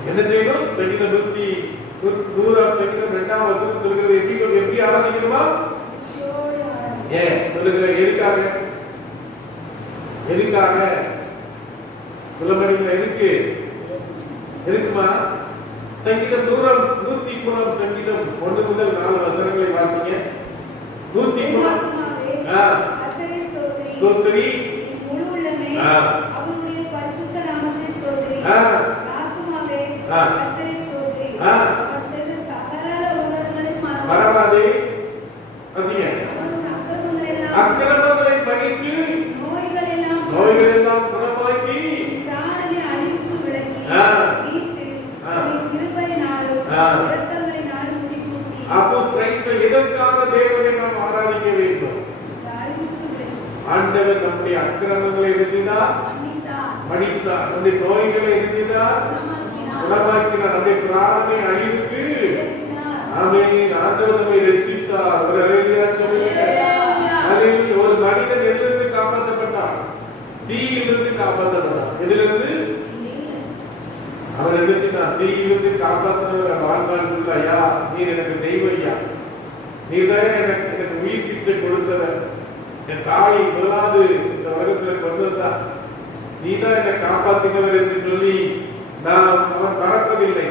என்ன செய்யணும்? சங்கீதம் 100 சங்கீதம் 2ஆம் வசனம் சொல்கிறது, எப்படி ஆராதிக்கணுமா? ஏன் சொல்லுங்க. எதுக்காக புலமணிங்க? எதுக்குமா? சங்கீதம் 103 சங்கீதம் 1 முதல் 4 வசனங்களை வாசிங்க. 103 ஸ்தோத்திரி முழு உள்ளமே அவருடைய பரிசுத்த நாமத்தை ஸ்தோத்திரி. ஆத்துமாவே கர்த்தரை ஸ்தோத்திரி. அவர் செய்த சகல உபகாரங்களையும் மறவாதே. வாசிங்க. அக்கிரமங்களை மன்னித்து நோய்கள் எல்லாம் குணமாக்கி பிராணனை அழித்து விலக்கி மீட்டு கிருபையினாலும் இரக்கங்களினாலும் முடிசூட்டி. அப்போ கிறிஸ்து எதற்காக தேவனை நாம் ஆராதிக்க வேண்டும்? ஆண்டவர் நம்முடைய அக்கிரமங்களை எரிச்சினார், மன்னித்தார். நம்முடைய நோய்களை எரிச்சினார், குணமாக்கினார். நம்முடைய பிராணனை அழிவுக்கு ஆமென். ஆண்டவர் நம்மை ரட்சித்தார். ஒரு அல்லேலூயா சொல்லுங்க. அல்லேலூயா. ஒரு மனிதன் எதிலிருந்து காப்பாற்றப்பட்டார்? தீயிலிருந்து காப்பாற்றப்பட்டார். எதிலிருந்து? அவர் எதிர்த்துனா தீயிலிருந்து காப்பாற்றினவர் வாழ்நாள். ஐயா, நீர் எனக்கு தெய்வம். ஐயா, நீர் தான் எனக்கு உயிர் பிச்சை கொடுத்தவர். என் தாயை முதலாவது இந்த உலகத்துல கொண்டு வந்தா நீ தான் என்னை காப்பாற்றினவர் என்று சொல்லி அவன் மறப்பதில்லை.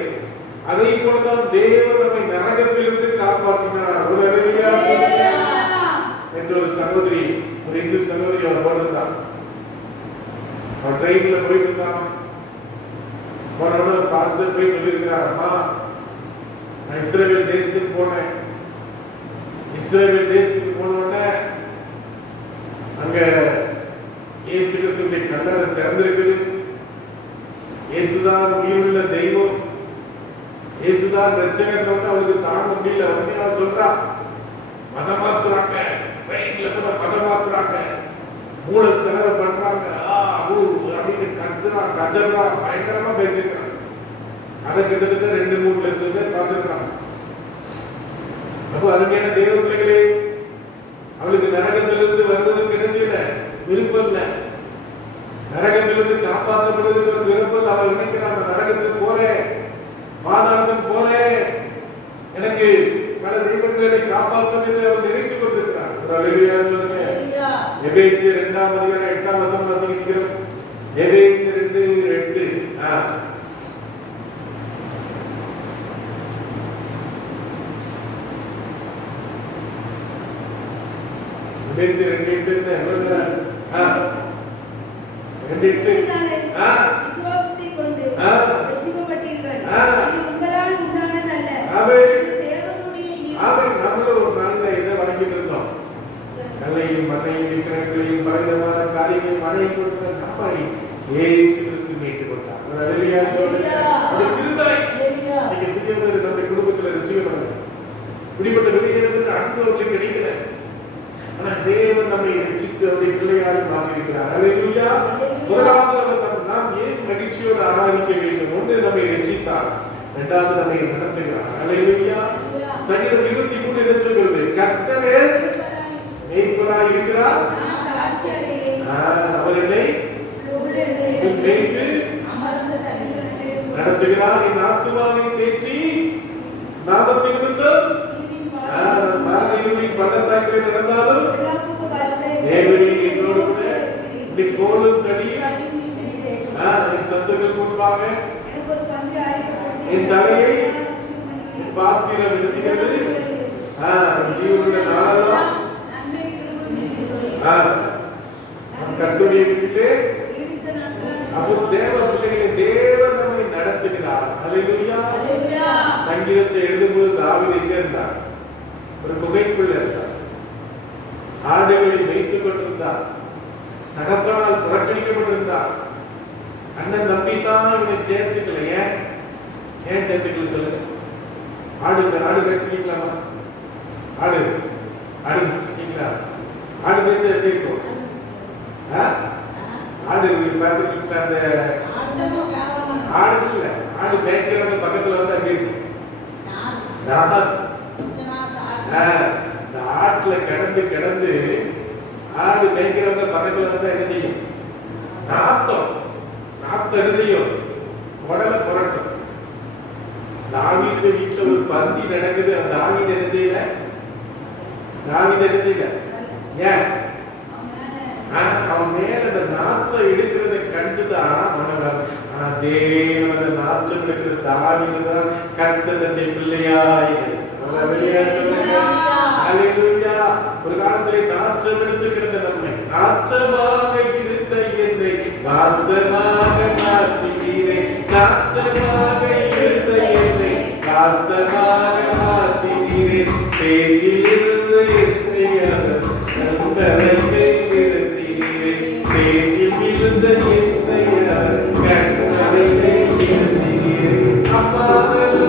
அதை போலதான் தேவன் நம்மை நரகத்திலிருந்து காப்பாற்றினார். ஒரு அல்லேலூயா என்று ஒரு சகோதரி, ஒரு இந்து சகோதரி அவர் போட்டிருந்தார். அவன் ட்ரெயின்ல போயிட்டு இருக்கான். போனோட பாஸ்டர் போய் சொல்லியிருக்கிறார், அம்மா நான் இஸ்ரேல் தேசத்துக்கு போனேன். இஸ்ரேல் தேசத்துக்கு போனோடனே அங்க இயேசு கிறிஸ்துவின் கல்லறை திறந்திருக்குது. இயேசுதான் உயிருள்ள தெய்வம், இயேசுதான் ரட்சகர். அவளுக்கு தாங்க முடியல. உடனே அவன் சொல்றா, மதம் மாத்துறாங்க, ட்ரெயின்ல கூட மதம் மாத்துறாங்க, மூல செலவு பண்றாங்க அப்படின்னு கதறா பயங்கரமா பேசிருக்காங்க. அதை கிட்டத்தட்ட 2-3 லட்சம் பேர் பார்த்துருக்காங்க. அப்போ அருமையான தேவ பிள்ளைகளே, அவளுக்கு நரகத்திலிருந்து வருவதற்கு கிடைச்சல விருப்பம் இல்லை. நரகத்திலிருந்து காப்பாற்றப்படுவதற்கு ஒரு விருப்பம். அவள் நினைக்கிறான், நரகத்துக்கு போறேன், பாதாளத்துக்கு போறேன், எனக்கு பல தெய்வங்களை காப்பாற்றுவதை அவர் நினைத்துக் கொண்டிருக்கிறார். எபேசியர் 2-ம் அதிகாரம் 8-ம் வசனம் வாசிக்கிறோம். எபேசியர் 2:8. எபேசியர் 2:8 விசுவாசத்தை கொண்டு ரட்சிக்கப்பட்டீர்கள். இது உங்களால் உண்டானதல்ல, தேவனுடைய ஈவு. நம்மள ஒரு நல்ல இதை வணங்கிட்டு இருந்தோம். நல்லையும் மண்ணையும் விக்கிரகங்களையும் பலவிதமான காரியங்களையும் வணங்கி கொடுத்த நம்மை இயேசு கிறிஸ்து மீட்டு கொடுத்தார். அல்லேலூயா சொல்லுங்க. அது கிருபை. நீங்க புதியவர் நம்ம குடும்பத்துல ரட்சிக்கப்படுங்க. இப்படிப்பட்ட வெளியேறதுக்கு அன்பு அவர்களுக்கு கிடைக்கல. ஆனா தேவன் நம்மை ரட்சித்து அவருடைய பிள்ளையாக மாற்றியிருக்கிறார். அல்லேலூயா. முதலாவது நாம் ஏன் மகிழ்ச்சியோடு ஆராதிக்க வேண்டும்? ஒன்று, நம்மை ரட்சித்தார். இரண்டாவது, நம்மை நடத்துகிறார். அல்லேலூயா. சங்கீதம் 23 என்ன சொல்கிறது? கர்த்தரே மேய்ப்பராய் இருக்கிறார், அவர் என்னை மேய்த்து நடத்துகிறார். என் ஆத்துமாவை தேற்றி நாமத்தின் நிமித்தம் பள்ளத்தாக்கிலே நடந்தாலும் தேவனே என்னோடு கூட இப்படி கோலும் தடியும் என் சத்துக்கள் முன்பாக என் தலையை பாத்திரம் விடுகிறது. ஜீவனுடைய நாளெல்லாம் கர்த்தருடைய வீட்டிலே அப்போ தேவ பிள்ளைகளை தேவன் நம்மை நடத்துகிறார். அல்லேலூயா. சங்கீதத்தை எழுதும்போது தாவீது எங்க இருந்தார்? ஒரு குகைக்குள்ள இருந்தார். ஆடுகளை வைத்துக் கொண்டிருந்தார். தகப்பனால் புறக்கணிக்கப்பட்டிருந்தார். அண்ணன் நம்பித்தான் இவனை சேர்த்துக்கல. ஏன் சேர்த்துக்கல சொல்லுங்க? ஆடு பேசிக்கலாமா? ஆடு பேசிக்கலாம். ஆடு பேச எப்படி இருக்கும்? ஆடு பார்த்துக்கிட்டு அந்த ஆடு இல்ல, ஆடு மேய்க்கிறவங்க பக்கத்துல வந்து அப்படி இருக்கும். இந்த ஆட்டுல கிடந்து ஆடு மேய்க்கிறவங்க பக்கத்துல வந்து என்ன செய்யும்? நாத்தம் என்ன செய்யும்? உடலை புரட்டும். தாவீது வீட்டுல ஒரு பந்தி நடக்குது. தாவீது என்ன செய்யல? ஏன் அவன் மேல அந்த நாத்தம் எடுக்கிறத கண்டுதான் அவனவன். ஆனா தேவன் அந்த நாத்தம் எடுக்கிற தாவீதுதான் கர்த்தர் தன்னை பிள்ளையாய். ஒரு காலத்திலே நாச்சம் எடுத்து கிடந்த நம்மை நாச்சமாக இருந்த என்னை நாசமாக மாற்றினீரே. நாசமாக இருந்த என்னை நாசமாக மாற்றினீரே. தேஜிலிருந்து எஸ்ஐயார் கண்கரையை கிடத்தினீரே. தேஜிலிருந்த எஸ்ஐயார் கண்கரையை கிடத்தினீரே. அப்பாவலோ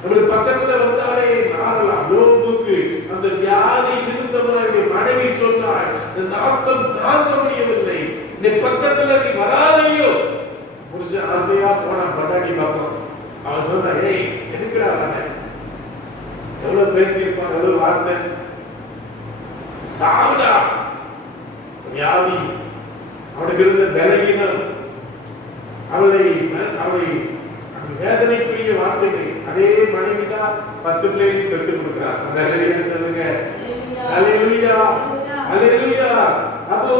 நம்மளுக்கு பக்கத்துல வந்தாலே நாரலாம். யோபுக்கு அந்த வியாதி நிமித்தமாக மனைவி சொன்னாள், இந்த நாத்தம் தாங்க முடியவில்லை, நீ பக்கத்துல நீ வராதையோ. புருஷன் ஆசையா போனா பட்டாக்கி பார்ப்போம். அவன் சொன்ன, ஏய் எதுக்குடா வர? எவ்வளவு பேசியிருப்பான், எவ்வளவு வார்த்தை. சாவுடா. வியாதி, அவனுக்கு இருந்த பலகீனம், அவளை வேதனைக்குரிய வார்த்தைகள். அதே மனைவிதான் 10 பிள்ளைகளையும் பெற்று கொடுக்கிறார். சொல்லுங்க அல்லேலூயா, அல்லேலூயா. அப்போ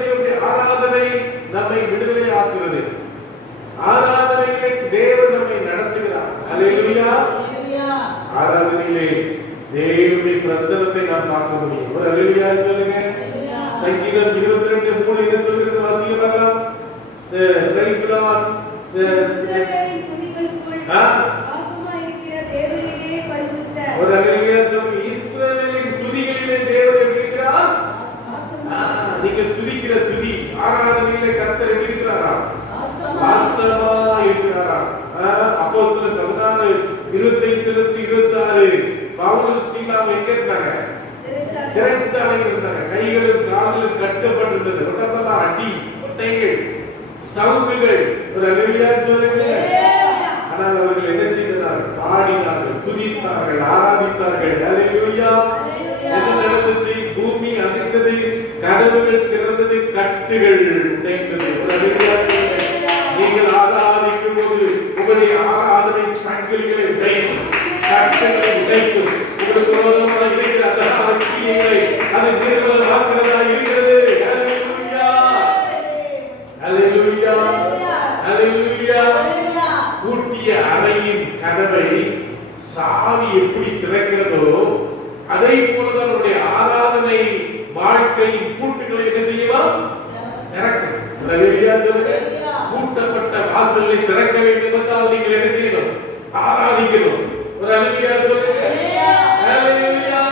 தேவனுடைய ஆராதனை நம்மை விடுதலை ஆக்குகிறது. ஆராதனையிலே தேவன் நம்மை நடத்துகிறார். அல்லேலூயா. ஆராதனையிலே தேவனுடைய பிரசன்னத்தை நாம் பார்க்க முடியும். ஒரு அல்லேலூயா சொல்லுங்க. சங்கீதம் 22:3 என்ன சொல்கிறது? வாசிக்க பார்க்கலாம். Praise the Lord. இஸ்ரவேலின் துதிகளுக்குள் வாசமாய் இருக்கிற தேவனே பரிசுத்தர். ஒரு அல்லேலூயா சொல்லுங்க. இஸ்ரவேலின் துதிகளிலே தேவன் எப்படி இருக்கிறார்? நீங்க துதிக்கிற துதி ஆராதனையிலே கர்த்தர் எப்படி இருக்கிறாரா? வாசமா இருக்கிறாரா? அப்போஸ்தலர் 16:25-26 பவுல் சீலாவும் எங்க இருந்தாங்க? சிறைச்சாலையில் இருந்தாங்க. கைகளும் கால்களும் கட்டப்பட்டிருந்தது. உடம்பெல்லாம் அடி, ஒட்டைகள், சவுக்குகள். ஒரு அல்லேலூயா சொல்லுங்க. ஆனால் அவர்கள் என்ன செய்தார்கள்? பாடினார்கள், துதித்தார்கள், ஆராதித்தார்கள். அல்லேலூயா. என்ன நடந்துச்சு? பூமி அதிர்ந்தது, கதவுகள் திறந்தது, கட்டுகள் உடைந்தது. ஒரு அல்லேலூயா சொல்லுங்க. நீங்கள் ஆராதிக்கும் போது உங்களுடைய ஆராதனை சங்கிலிகளை உடைக்கும், கட்டுகளை உடைக்கும். உங்களுக்கு விரோதமாக இருக்கிற அந்த கிரியைகளை அது நிர்மலமாக்குறதா இருக்கிறது. அல்லேலூயா, அல்லேலூயா, அல்லேலூயா. பூட்டிய அறையின் கதவை சாவி எப்படி திறக்கிறதோ அதை போலதான் நம்முடைய ஆராதனை வாழ்க்கையின் பூட்டுகளை என்ன செய்யலாம்? திறக்கும். அல்லேலூயா சொல்லுங்க. பூட்டப்பட்ட வாசலை திறக்க வேண்டும் என்றால் நீங்கள் என்ன செய்யணும்? ஆராதிக்கணும். ஒரு அல்லேலூயா சொல்லுங்க. அல்லேலூயா,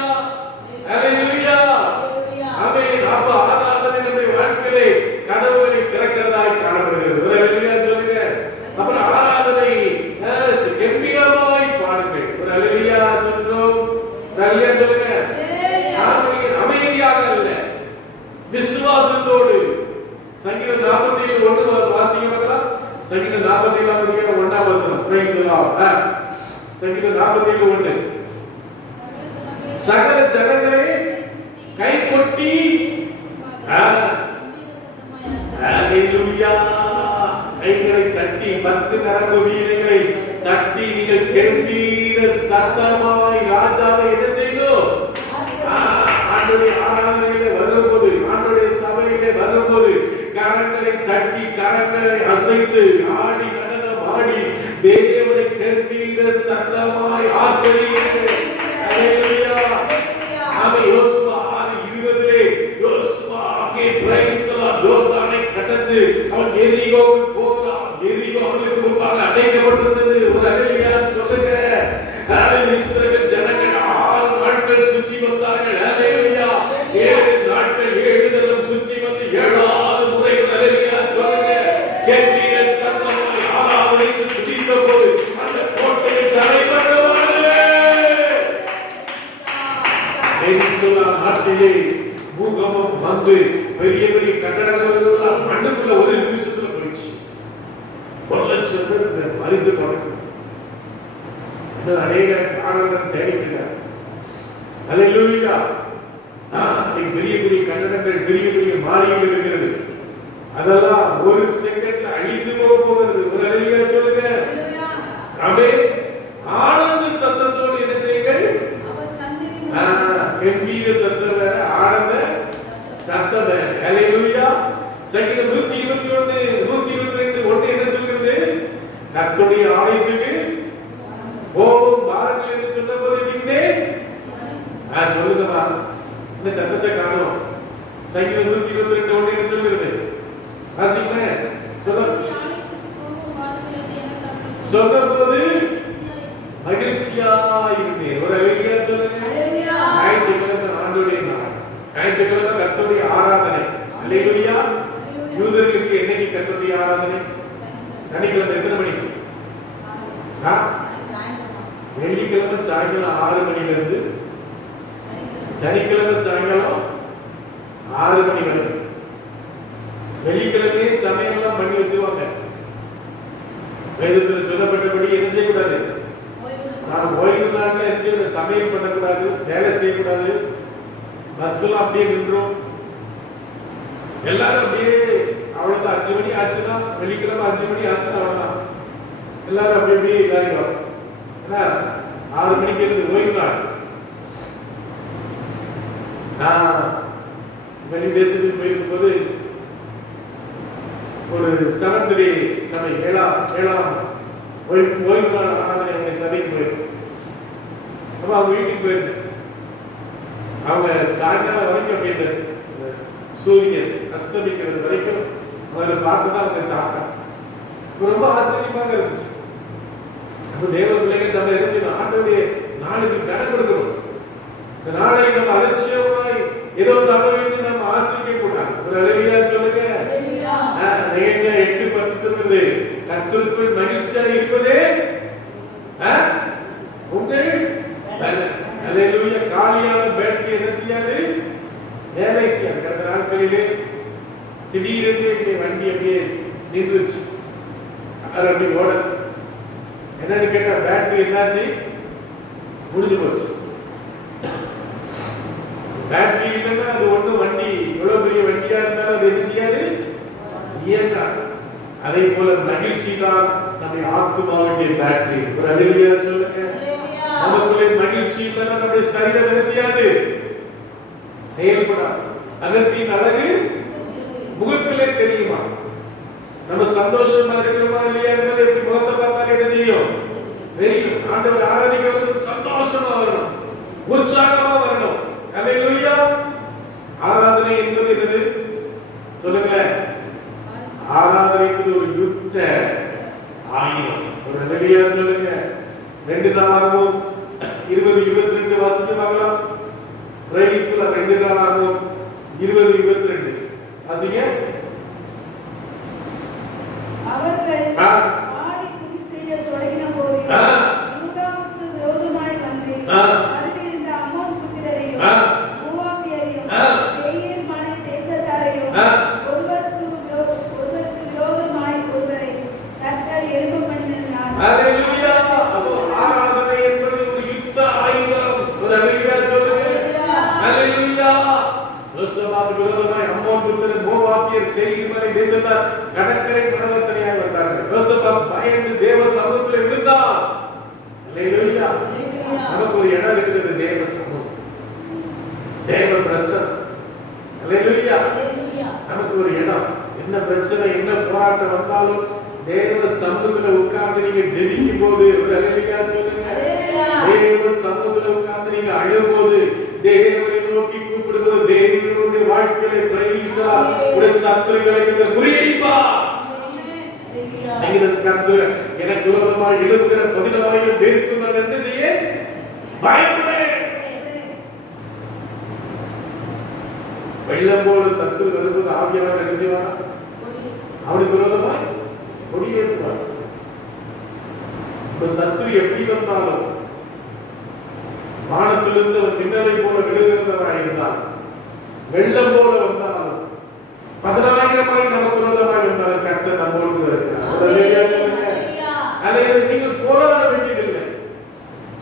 அல்லேலூயா. ஆமென். அப்ப ஆராதனை நம்முடைய வாழ்க்கையிலே கதவுகளை திறக்கிறதாய் காணப்படுகிறது. ஒரு அல்லேலூயா சொல்லுங்க. அப்புறம் ஆராதனை கம்பீரமாய் பாடுங்கள். ஒரு அல்லேலூயா சொல்றோம். ஒரு அல்லேலூயா சொல்லுங்க. அமைதியாக அல்ல, விசுவாசத்தோடு. சங்கீதம் 47:1 வாசிக்கிறீங்களா? சங்கீதம் 47:1 Praise the Lord. சங்கீதம் 47:1 சகல ஜனங்களே கை கொட்டி அல்லேலூயா, கைகளை தட்டி 10 நரம்பு வீரர்களை தட்டி நீங்கள் கம்பீர சத்தமாய் ராஜாவை என்ன செய்யணும்? ஆண்டவருடைய ஆராதனையிலே வரும்போது, ஆண்டவருடைய சபையிலே வரும்போது கரங்களை தட்டி, கரங்களை அசைத்து, ஆடி நடனம் ஆடி தேவனை கம்பீர சத்தமாய் ஆர்ப்பரியுங்கள். அல்லேலூயா. ஆமென். யோசுவா 6:20 யோசுவா அங்கே பிரைஸ் தி லார்ட் யோர்தானை கடந்து அவன் எரிகோவுக்கு போகிறான். எரிகோ அவனுக்கு முன்பாக அடைக்கப்பட்டிருந்தது. ஒரு அல்லேலூயா சொல்லுங்க. இஸ்ரவேல் ஜனங்கள் 6 நாட்கள் சுற்றி வந்தார்கள். அல்லேலூயா. 7 நாட்கள் 7 தரம் சுற்றி வந்து 7வது முறை அல்லேலூயா சொல்லுங்க. கம்பீர சத்தமாய் ஆராதனைக்கு துதித்த போது அந்த கோட்டையை தரைமட்டமானது. எரிசோலா நாட்டிலே பூகம்பம் வந்து பெரிய பெரிய கட்டடங்கள் எல்லாம் மண்ணுக்குள்ள ஒரு நிமிஷத்துல போயிடுச்சு. 1,00,000 பேர் மறித்து போனாங்க. அநேக காரணங்கள் தேடிக்கிறார். அல்லேலூயா. பெரிய பெரிய கட்டடங்கள், பெரிய பெரிய மாளிகைகள் இருக்கிறது. அதெல்லாம் ஒரு செகண்ட்ல அழிந்து போகிறது. ஒரு அல்லேலூயா சொல்லுங்க. ஆமென். ஆனந்த சத்தத்தோடு என்ன செய்யுங்கள்? கம்பீர சத்தம் வேற, ஆனந்த சத்தம் வேற. அல்லேலூயா. சங்கீதம் 121:122 என்ன சொல்கிறது? கர்த்தருடைய ஆலயத்துக்கு வாருங்கள் என்று சொன்னபோது நின்றேன். சொல்லுங்கப்பா, இந்த சத்தத்தை காணோம். சங்கீதம் 122:1 என்ன சொல்கிறது? வாசிங்க. சொன்னபோது மகிழ்ச்சியாய் இருந்தேன். ஒரு அல்லேலூயா சொல்லுங்க. ஞாயிற்றுக்கிழமை ஆண்டவருடைய நாள், ஞாயிற்றுக்கிழமை கர்த்தருடைய ஆராதனை. அல்லேலூயா. யூதர்களுக்கு என்னைக்கு கர்த்தருடைய ஆராதனை? சனிக்கிழமை எத்தனை மணிக்கு? சனிக்கிழமை சாயங்காலம் 6 மணி வரைக்கும். வெள்ளிக்கிழமை சமையல்லாம் பண்ணி வச்சிருவாங்க. வேதத்தில் சொல்லப்பட்டபடி என்ன செய்யக்கூடாது? ஓய்வு நாள்ல என்ன சமையல் பண்ணக்கூடாது, வேலை செய்யக்கூடாது. பஸ் எல்லாம் அப்படியே நின்றோம். எல்லாரும் அப்படியே அவ்வளவுதான். 5 மணி ஆச்சுன்னா, வெள்ளிக்கிழமை 5 மணி ஆச்சுன்னா அவ்வளவுதான். எல்லாரும் அப்படி அப்படியே இதாகிடும். ஏன்னா 6 மணிக்கு இருந்து ஓய்வு நாள். நான் வெளி தேசத்துக்கு போயிருக்கும் போது ஒரு 7th டே சபை, ஏழாம் ஓய்வு நாள் ஆராதனை எங்க சபைக்கு போயிருக்கோம். அப்ப அவங்க வீட்டுக்கு போயிருந்தேன். அவங்க சாயங்காலம் வரைக்கும் அப்படியே சூரியன் அஸ்தமிக்கிறது வரைக்கும் அவரை பார்த்து தான் அவங்க சாப்பிட்டாங்க. ரொம்ப ஆச்சரியமாக இருந்துச்சு. அப்ப தேவ பிள்ளைகள் நம்ம என்ன செய்யணும்? ஆண்டவருடைய நாளுக்கு கடன் கொடுக்கணும். இந்த நாளை நம்ம அலட்சியமாய் ஏதோ தகவல் நம்ம ஆசிக்க கூடாது. ஒரு அழகியா சொல்லுங்க. நெகேமியா 8:10 சொல்லுது, கர்த்தருக்குள் மகிழ்ச்சியா இருப்பதே உங்கள் அல்லேலூயா. காலியான பேட்டரி என்ன செய்யாது? வேலை செய்யாது. கடந்த நாட்களிலே திடீரென்று வண்டி அப்படியே நின்றுச்சு. அது அப்படி ஓட என்னன்னு கேட்டா பேட்டரி என்னாச்சு? முடிஞ்சு போச்சு. பேட்டரி இல்லைன்னா அது ஒண்ணு வண்டி எவ்வளவு பெரிய வண்டியா இருந்தாலும் அது என்ன செய்யாது? இயங்காது. அதே போல மகிழ்ச்சி தான் நம்முடைய ஆத்மாவுடைய பேட்டரி. ஒரு அல்லேலூயா சொல்லுங்க. நமக்குள்ளே மகிழ்ச்சி இல்லைன்னா நம்முடைய சரீரம் என்ன செய்யாது? செயல்படாது. அதற்கின் அழகு முகத்திலே தெரியுமா? நம்ம சந்தோஷமா இருக்கிறோமா இல்லையா என்பதை எப்படி முகத்தை பார்த்தாலே என்ன தெரியும்? தெரியும். ஆண்டவர் ஆராதிக்கிறவர்கள் சந்தோஷமா வரணும், உற்சாகமா வரணும். அல்லேலூயா. ஆராதனை என்பது என்னது சொல்லுங்களேன். ஆராதனைக்கு ஒரு யுத்த ஆயுதம். ஒரு அல்லேலூயா சொல்லுங்க. 2 நாளாகவும் 20:22 வாசித்து பார்க்கலாம். பிரைஸ்ல 2 நாளாகவும் 20:22 வாசிங்க. அவர்கள் பாடி துதி செய்ய தொடங்கின போது யூதாவுக்கு விரோதமாய் வந்து அருகிருந்த அம்மோன் புத்திரரையும் மூவாபியரையும் சேயீர் மலை தேசத்தாரையும் ஒருவருக்கு விரோதமாய் ஒருவரை கர்த்தர் எழும்ப பண்ணினார். அல்லேலூயா. அப்போ ஆராதனை என்பது ஒரு யுத்த ஆயுதம். ஒரு அல்லேலூயா சொல்லுங்க. அல்லேலூயா. யோசபாவுக்கு விரோதமாய் அம்மோன் புத்திரர் மோவாபியர் சேயீர் மலை தேசத்தார் கடற்கரை கடற்கரையாக வந்தார்கள். யோசபாத் பயந்து தேவ சமூகத்தில் விழுந்தான். அல்லேலூயா. நமக்கு ஒரு இடம் இருக்கிறது, தேவ சமூகம், தேவ பிரசன்னம். அல்லேலூயா. நமக்கு ஒரு இடம். என்ன பிரச்சனை, என்ன போராட்டம் வந்தாலும் தேவ சமூகத்துல உட்கார்ந்து நீங்க ஜெபிக்கும் போது ஒரு அல்லேலூயா சொல்லுங்க. தேவ சமூகத்துல உட்கார்ந்து நீங்க அழும்போது, தேவனை நோக்கி கூப்பிடும்போது, தேவனுடைய வாழ்க்கையில பிரைஸா ஒரு சத்துருக்களை முறியடிப்பா. சங்கீதக்காரர் எனக்கு விரோதமாக எழுப்புகிற 10,000 பேருக்கு நான் என்ன செய்ய பயப்படேன். வெள்ளம் போல சத்துரு வரும்போது ஆவியானவர் என்ன செய்வார்? அவனுக்கு விரோதமாய் கொடியேற்றுவார். இப்ப சத்துரு எப்படி வந்தாலும் வானத்திலிருந்து ஒரு மின்னலை போல விழுகிறதா இருந்தால், வெள்ளம் போல வந்தாலும் 10,000 நமக்கு விரோதமாய் வந்தாலும் கர்த்தர் நம்மோடு இருக்கிறார். நீங்கள் போராட வேண்டியதில்லை.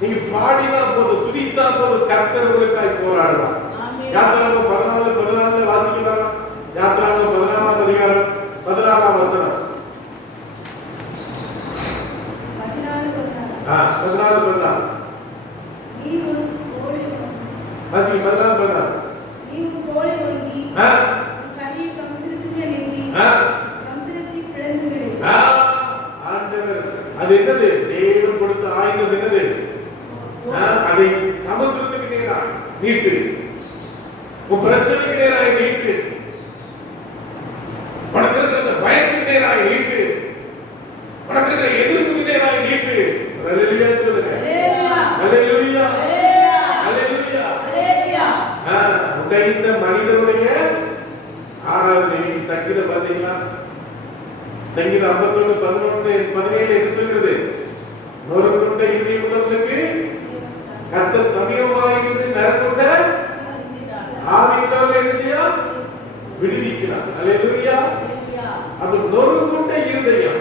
நீங்க பாடினா போதும், துதித்தா போதும், கர்த்தர் உங்களுக்காய் போராடுவார். யாத்திராகமம் 14:14 வாசிக்கலாம். யாத்திராகமம் 14ஆம் அதிகாரம் 14ஆம் வசனம். 14:14 வாசி. 14:14 அது என்னது? தேவன் கொடுத்த ஆயுதம் என்னது? அதை சமுத்திரத்துக்கு நேராக நீட்டு. உன் பிரச்சனைக்கு நேராக நீட்டு. உனக்கு இருக்கிற பயத்துக்கு நேராக நீட்டு. உனக்கு இருக்கிற எதிர்ப்புக்கு நேராக நீட்டு. அல்லேலூயா சொல்லுங்க. அல்லேலூயா. அல்லேலூயா. இந்த மனிதனுடைய ஆராதனை சங்கீதம் பார்த்தீங்களா? சங்கீதம் 51:11-17 என்ன சொல்கிறது? நொறுங்குண்ட இருதயம் உள்ளவர்களுக்கு கர்த்தர் சமீபமாயிருந்து நறுங்குண்ட விடுவிக்கிறார். அல்லேலூயா. அது நொறுங்குண்ட இருதயம்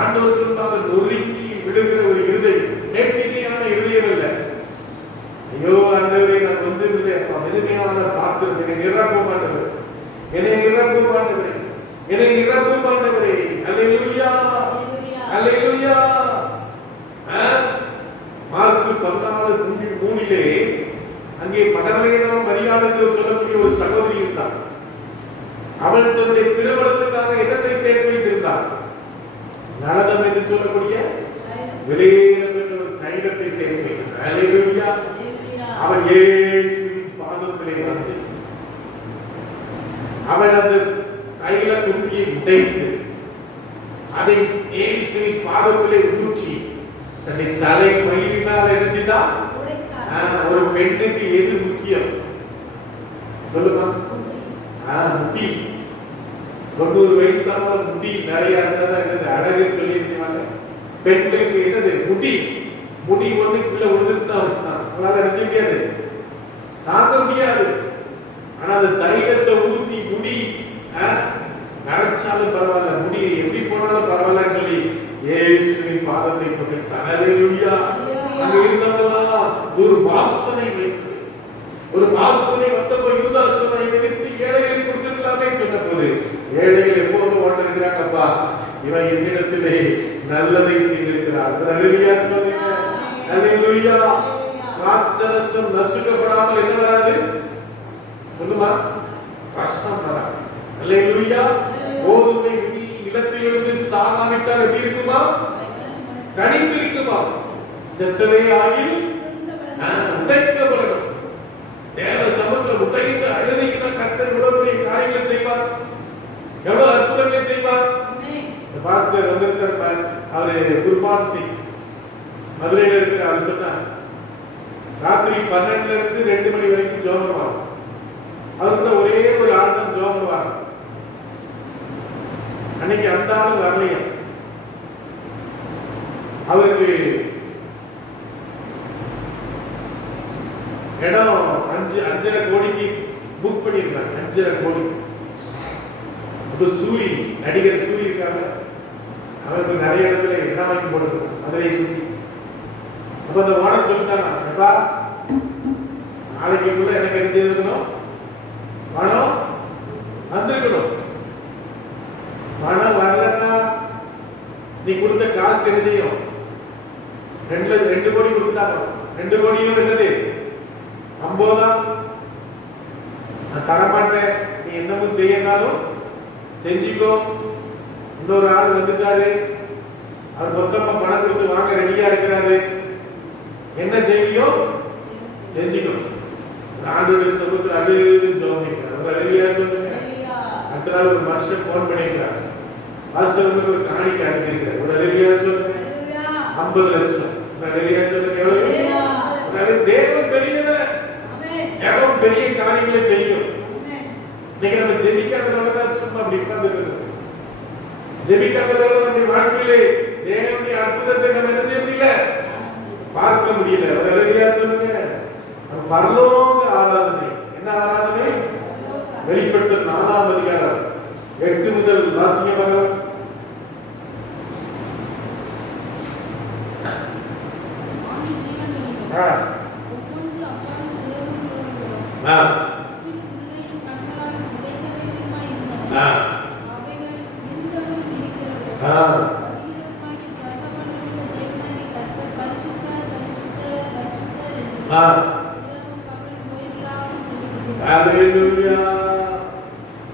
ஆண்டவருக்கு முன்பாக நொறுங்கி விழுகிற ஒரு இருதயம், நேர்த்தியான இருதயம் இல்லை. ஐயோ ஆண்டவரே, நான் வந்து மெதுமையான பாத்திரம், என்னை நிரப்ப மாட்டவர், என்னை நிரப்ப மாட்டவரே, என்னை நிரப்ப மாட்டவரே. அல்லேலூயா, அல்லேலூயா. மார்க்கு 14:3 அங்கே மகதலேனா மரியாள் என்று சொல்லக்கூடிய ஒரு சகோதரி இருந்தார். அவள் தன்னுடைய திருமணத்துக்காக இடத்தை சேர்த்து வைத்திருந்தார். நரதம் என்று சொல்லக்கூடிய விலையேற ஒரு தைலத்தை சேர்த்து வைத்தார். அல்லேலூயா. அவன் இயேசுவின் பாதத்திலே வந்து அவள் அந்த தைல குப்பியை உடைத்து அதை இயேசுவின் பாதத்திலே ஊற்றி தன்னை தலை மயிரினால் இருந்துதா. ஒரு பெண்ணுக்கு எது முக்கியம் சொல்லுமா? முடி. 90 வயசான முடி நிறைய இருந்ததா அழகு சொல்லியிருக்காங்க. பெண்களுக்கு என்னது? முடி. முடி ஒண்ணுக்குள்ள விழுந்துட்டா நினைச்ச முடியாது, தாங்க முடியாது. ஆனா அந்த தைலத்தை ஊத்தி முடி நரைச்சாலும் பரவாயில்ல, முடி எப்படி போனாலும் பரவாயில்லன்னு சொல்லி இயேசுவின் பாதத்தை தொட்டார். அல்லேலூயா. அங்க இருந்தவங்களா ஒரு வாசனை வைத்து, ஒரு வாசனை வந்தப்போ யூதாசனை நினைத்து ஏழைகளுக்கு கொடுத்திருக்கலாமே சொன்ன போது, ஏழைகள் எப்போதும் ஓட்டிருக்கிறாங்கப்பா, இவன் என்னிடத்திலே நல்லதை செய்திருக்கிறார். அல்லேலூயா சொல்லுங்க. அல்லேலூயா. திராட்சரசம் நசுக்கப்படாமல் என்ன வராது சொல்லுமா? ரசம் வராது. அல்லேலூயா. கோதுமை நிலத்திலிருந்து சாகாவிட்டால் எப்படி இருக்குமா? கனிந்து இருக்குமா? செத்ததே ஆகில் உடைக்கப்படணும். தேவ சமூகத்தில் உடைத்து அழுதிக்கிற கர்த்தர் இவ்வளவு காரியங்களை செய்வார், எவ்வளவு அற்புதங்களை செய்வார். பாஸ்டர் வந்திருக்கார், அவரு குர்பான் சிங் மதுரையில் இருக்கிற, அவர் சொன்னார் ராத்திரி 12 இருந்து 2 மணி வரைக்கும் ஜோம் பண்ணுவார். அவர்கிட்ட ஒரே ஒரு ஆள் தான் ஜோம் பண்ணுவார். அன்னைக்கு அந்த ஆளும் வரலையா. அவருக்கு இடம் 5.5 கோடிக்கு புக் பண்ணிருக்காங்க. 5.5 கோடி. அப்ப சூரி, நடிகர் சூரி இருக்காங்க, அவருக்கு நிறைய இடத்துல இடம் வாங்கி போட்டுருக்காங்க மதுரையை சுற்றி. அப்ப அந்த ஓனர் சொல்லிட்டாங்க, நாளைக்குள்ள எனக்கு என்ன செய்திருக்கணும்? பணம் வந்திருக்கணும். பணம் வரலன்னா நீ கொடுத்த காசு என்ன செய்யும்? 2 கோடி கொடுத்துட்டாங்க. 2 கோடியும் என்னது? 50. நான் தரமாட்டேன், நீ என்னமும் செய்யனாலும் செஞ்சுக்கோ. இன்னொரு ஆள் வந்துட்டாரு, அவர் மொத்தமா பணம் கொடுத்து வாங்க ரெடியா இருக்கிறாரு, என்ன செய்வியோ செஞ்சுக்கணும். ஆண்டோட சமூகத்தில் அழுது ஜோமிக்கிறார். ரெடியா சொல்லுங்க. அடுத்த நாள் ஒரு மனுஷன் போன் பண்ணிக்கிறார், வாசலுக்கு ஒரு காணிக்கை அனுப்பியிருக்கிறார். ஒரு ரெடியா சொல்லுங்க. 50 லட்சம். ரெடியா சொல்லுங்க. எவ்வளவு? தேவன் பெரியவர், ஜெபம் பெரிய காரியங்களை செய்யும். நீங்க நம்ம ஜெபிக்காதனால சும்மா அப்படி உட்கார்ந்து ஜெபிக்காதனால நம்ம வாழ்க்கையிலே தேவனுடைய அற்புதத்தை நம்ம என்ன செய்ய முடியல, பார்க்க முடியல. ரெடியா சொல்லுங்க. பரலோக ஆராதனை. என்ன ஆராதனை? வெளிப்படுத்தல் 4ஆம் அதிகாரம் 8 முதல் வாசிங்க பார்க்கலாம்.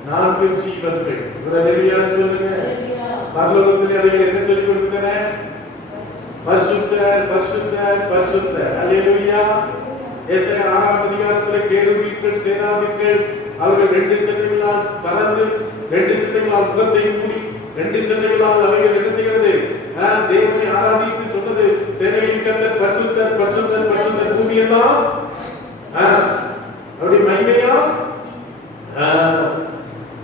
நான்கு ஜீவன்கள். சொல்லுங்க. பரலோகத்தில் அவைகள் என்ன சொல்லிக் கொடுக்கின்றன? பரிசுத்தர், பரிசுத்தர், பரிசுத்தர். அல்லேலூயா. எசேக்கியேல் 6ஆம் அதிகாரத்தில் கேருபீன்கள், சேராபீன்கள் அவர்கள் 2 சிறகுகளால் பறந்து 2 சிறகுகளால் முகத்தை மூடி 2 சிறகுகளால் அவைகள் என்ன செய்கிறது? தேவனை ஆராதித்து சொன்னது, சேனைகளின் கர்த்தர் பரிசுத்தர், பரிசுத்தர், பரிசுத்தர். பூமியெல்லாம் அப்படி மகிமையா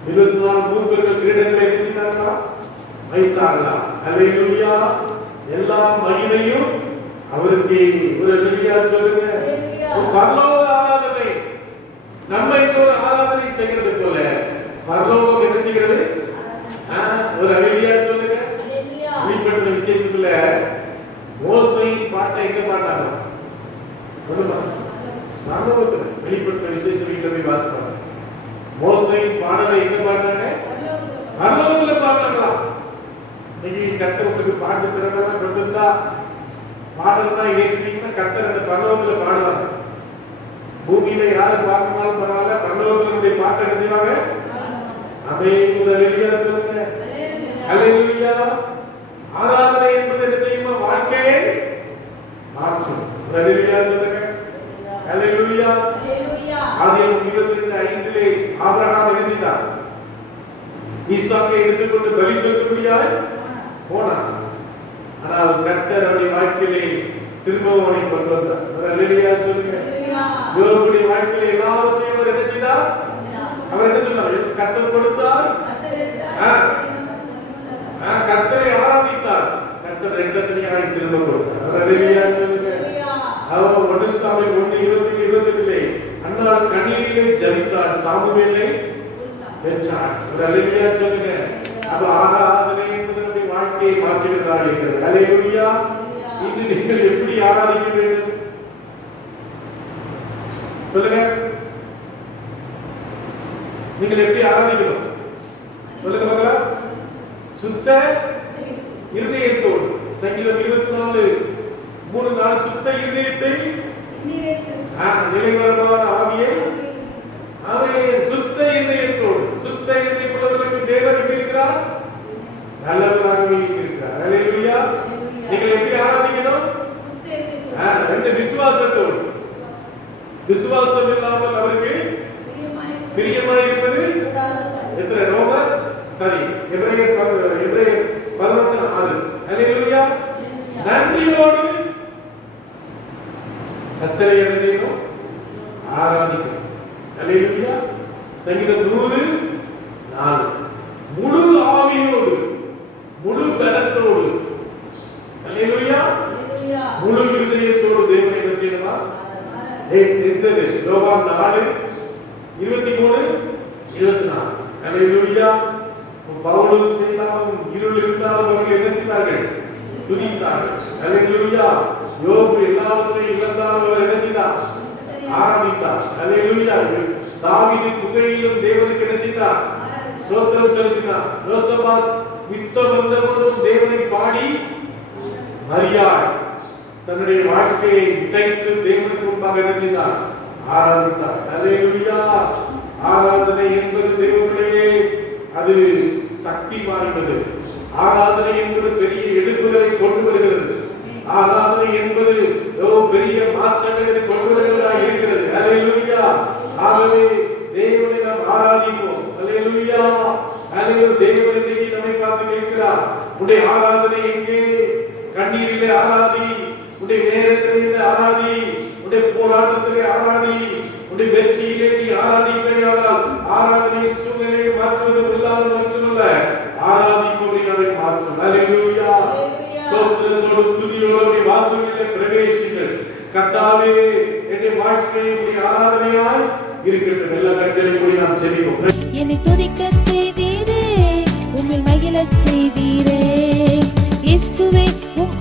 24 மூப்பர்கள் கிரீடங்களை வைத்தார்களா? வைத்தார்களா? அல்லேலூயா. எல்லா மகிமையும் அவருக்கு. ஒரு அல்லேலூயா சொல்லுங்க. பரலோக ஆராதனை. நம்ம ஒரு ஆராதனை செய்கிறது போல பரலோகம் என்ன செய்கிறது? ஒரு அல்லேலூயா சொல்லுங்க. வெளிப்படுத்தின விசேஷத்துல மோசையின் பாட்டை எங்க பாட்டாங்க? சொல்லுமா? பரலோகத்துல வெளிப்படுத்தின விசேஷத்துல போய் வாசிப்பாங்க. மோசையின் பாடலை எங்க பாட்டாங்க? பரலோகத்துல பாட்டாங்களா? இன்னைக்கு கர்த்தருக்கு பாட்டு திறமையா கொடுத்திருந்தா பாடல்னா ஏற்றீங்கன்னா கர்த்தர் அந்த பரலோகத்துல பாடுவாங்க. பூமியில யாரு பார்க்கணும் பரவாயில்ல, பரலோகத்தினுடைய பாட்டை என்ன செய்வாங்க? ஆமென். ஒரு அல்லேலூயா சொல்லுங்க. அல்லேலூயா. ஆராதனை என்பது என்ன செய்யுமா? வாழ்க்கையை மாற்றும். ஒரு அல்லேலூயா சொல்லுங்க. அல்லேலூயா. ஆதியாகமம் 22:5 ஆபிரகாம் என்ன செய்தார்? ஈசாக்கை எடுத்துக்கொண்டு பலி செலுத்தும்படியாய் போனார். ஆனால் கர்த்தர் அவருடைய வாழ்க்கையிலே திரும்பவும் அவனை கொண்டு வந்தார். ஒரு அல்லேலூயா சொல்லுங்க. யோபுடைய வாழ்க்கையிலே எல்லாவற்றையும் அவர் என்ன செய்தார்? அவர் என்ன சொன்னார்? கர்த்தர் கொடுத்தார், கர்த்தரை ஆராதித்தார், கர்த்தர் இரண்டத்தனியாய் திரும்ப கொடுத்தார். ஒரு அல்லேலூயா சொல்லுங்க. அவர் 1 சாமுவேல் 1:20-28 அன்னாள் கண்ணீரிலே ஜெபித்தார், சாமுவேலை பெற்றார். ஒரு அல்லேலூயா சொல்லுங்க. அப்ப ஆராதனை என்பது நம்முடைய வாழ்க்கையை மாற்றுகிறதா இருக்கிறது. அல்லேலூயா. இன்று நீங்கள் எப்படி ஆராதிக்க வேண்டும் சொல்லுங்க. நீங்கள் எப்படி ஆராதிக்கணும் சொல்லுங்க பார்க்கலாம். சுத்த இருதயத்தோடு. சங்கீதம் 24:3 சுத்த இருதயத்தை நிலைவரமான ஆவியை அவன் சுத்த இருதயத்தோடு. சுத்த இருதயமுள்ளவர்களுக்கு தேவன் எப்படி இருக்கிறார்? நல்லவராகவே இருக்கிறார். அல்லேலூயா. நீங்கள் எப்படி ஆராதிக்கணும்? ரெண்டு விசுவாசத்தோடு. விசுவாசம் இல்லாமல் அவருக்கு பிரியமாய் இருப்பது எத்தனை? எபிரேயர் 11:6. அல்லேலூயா. நன்றியோடு கர்த்தரை என்ன செய்யணும்? ஆராதிக்கணும். அல்லேலூயா. சங்கீதம் 100:4 முழு ஆவியோடு முழு பலத்தோடு. அல்லேலூயா. முழு இருதயத்தோடு தேவனை என்ன செய்யணுமா? இருந்தது. யோவான் 4:23-24. அல்லேலூயா. பவுலும் சீலாவும் இருள் இருந்தாலும் அவர்கள் என்ன செய்தார்கள்? துதித்தார்கள். அல்லேலூயா. யோபு எல்லாவற்றையும் இழந்தாலும் அவர் என்ன செய்தார்? ஆராதித்தார். அல்லேலூயா. தாவீது குகையிலும் தேவனுக்கு என்ன செய்தார்? ஸ்தோத்திரம் செலுத்தினார். யோசபாத் யுத்தம் வந்தபோதும் தேவனை பாடி மரியாள் தன்னுடைய வாழ்க்கையை விதைத்து தேவனுக்கு முன்பாக என்ன செய்தார்? ஆராதித்தார். அல்லேலூயா. ஆராதனை என்பது தேவனுடைய அது சக்தி வாய்ந்தது. ஆராதனை என்பது பெரிய எடுப்புகளை கொண்டு வருகிறது. ஆராதனை என்பது பெரிய மாற்றங்களை கொண்டு வருவதாக இருக்கிறது. அல்லேலூயா. ஆகவே தேவனை நாம் ஆராதிப்போம். அல்லேலூயா. அல்லேலூயா. தேவன் இன்னைக்கு நம்மை பார்த்து கேட்கிறார், உன்னுடைய ஆராதனை எங்கே? கண்ணீரிலே ஆராதி, உன்னுடைய நேரத்திலே ஆராதி, உன்னுடைய போராட்டத்திலே ஆராதி, உன்னுடைய வெற்றியிலே நீ ஆராதிப்பேயானால் ஆராதனை சூழ்நிலையை மாற்றுவது இல்லாமல் மட்டுமல்ல, ஆராதிப்பவர்களை மாற்றும். அல்லேலூயா. ஸ்தோத்திரத்தோடு துதியோடு வாசலிலே பிரவேசிங்கள். கர்த்தாவே, என்னுடைய வாழ்க்கை உம்முடைய ஆராதனையாய் இருக்கட்டும். எல்லா கண்களை மூடி நாம் ஜெபிப்போம். என்னை துதிக்கச் செய்தீரே, உம்மில் மகிழச் செய்தீரே. இயேசுவே, உம்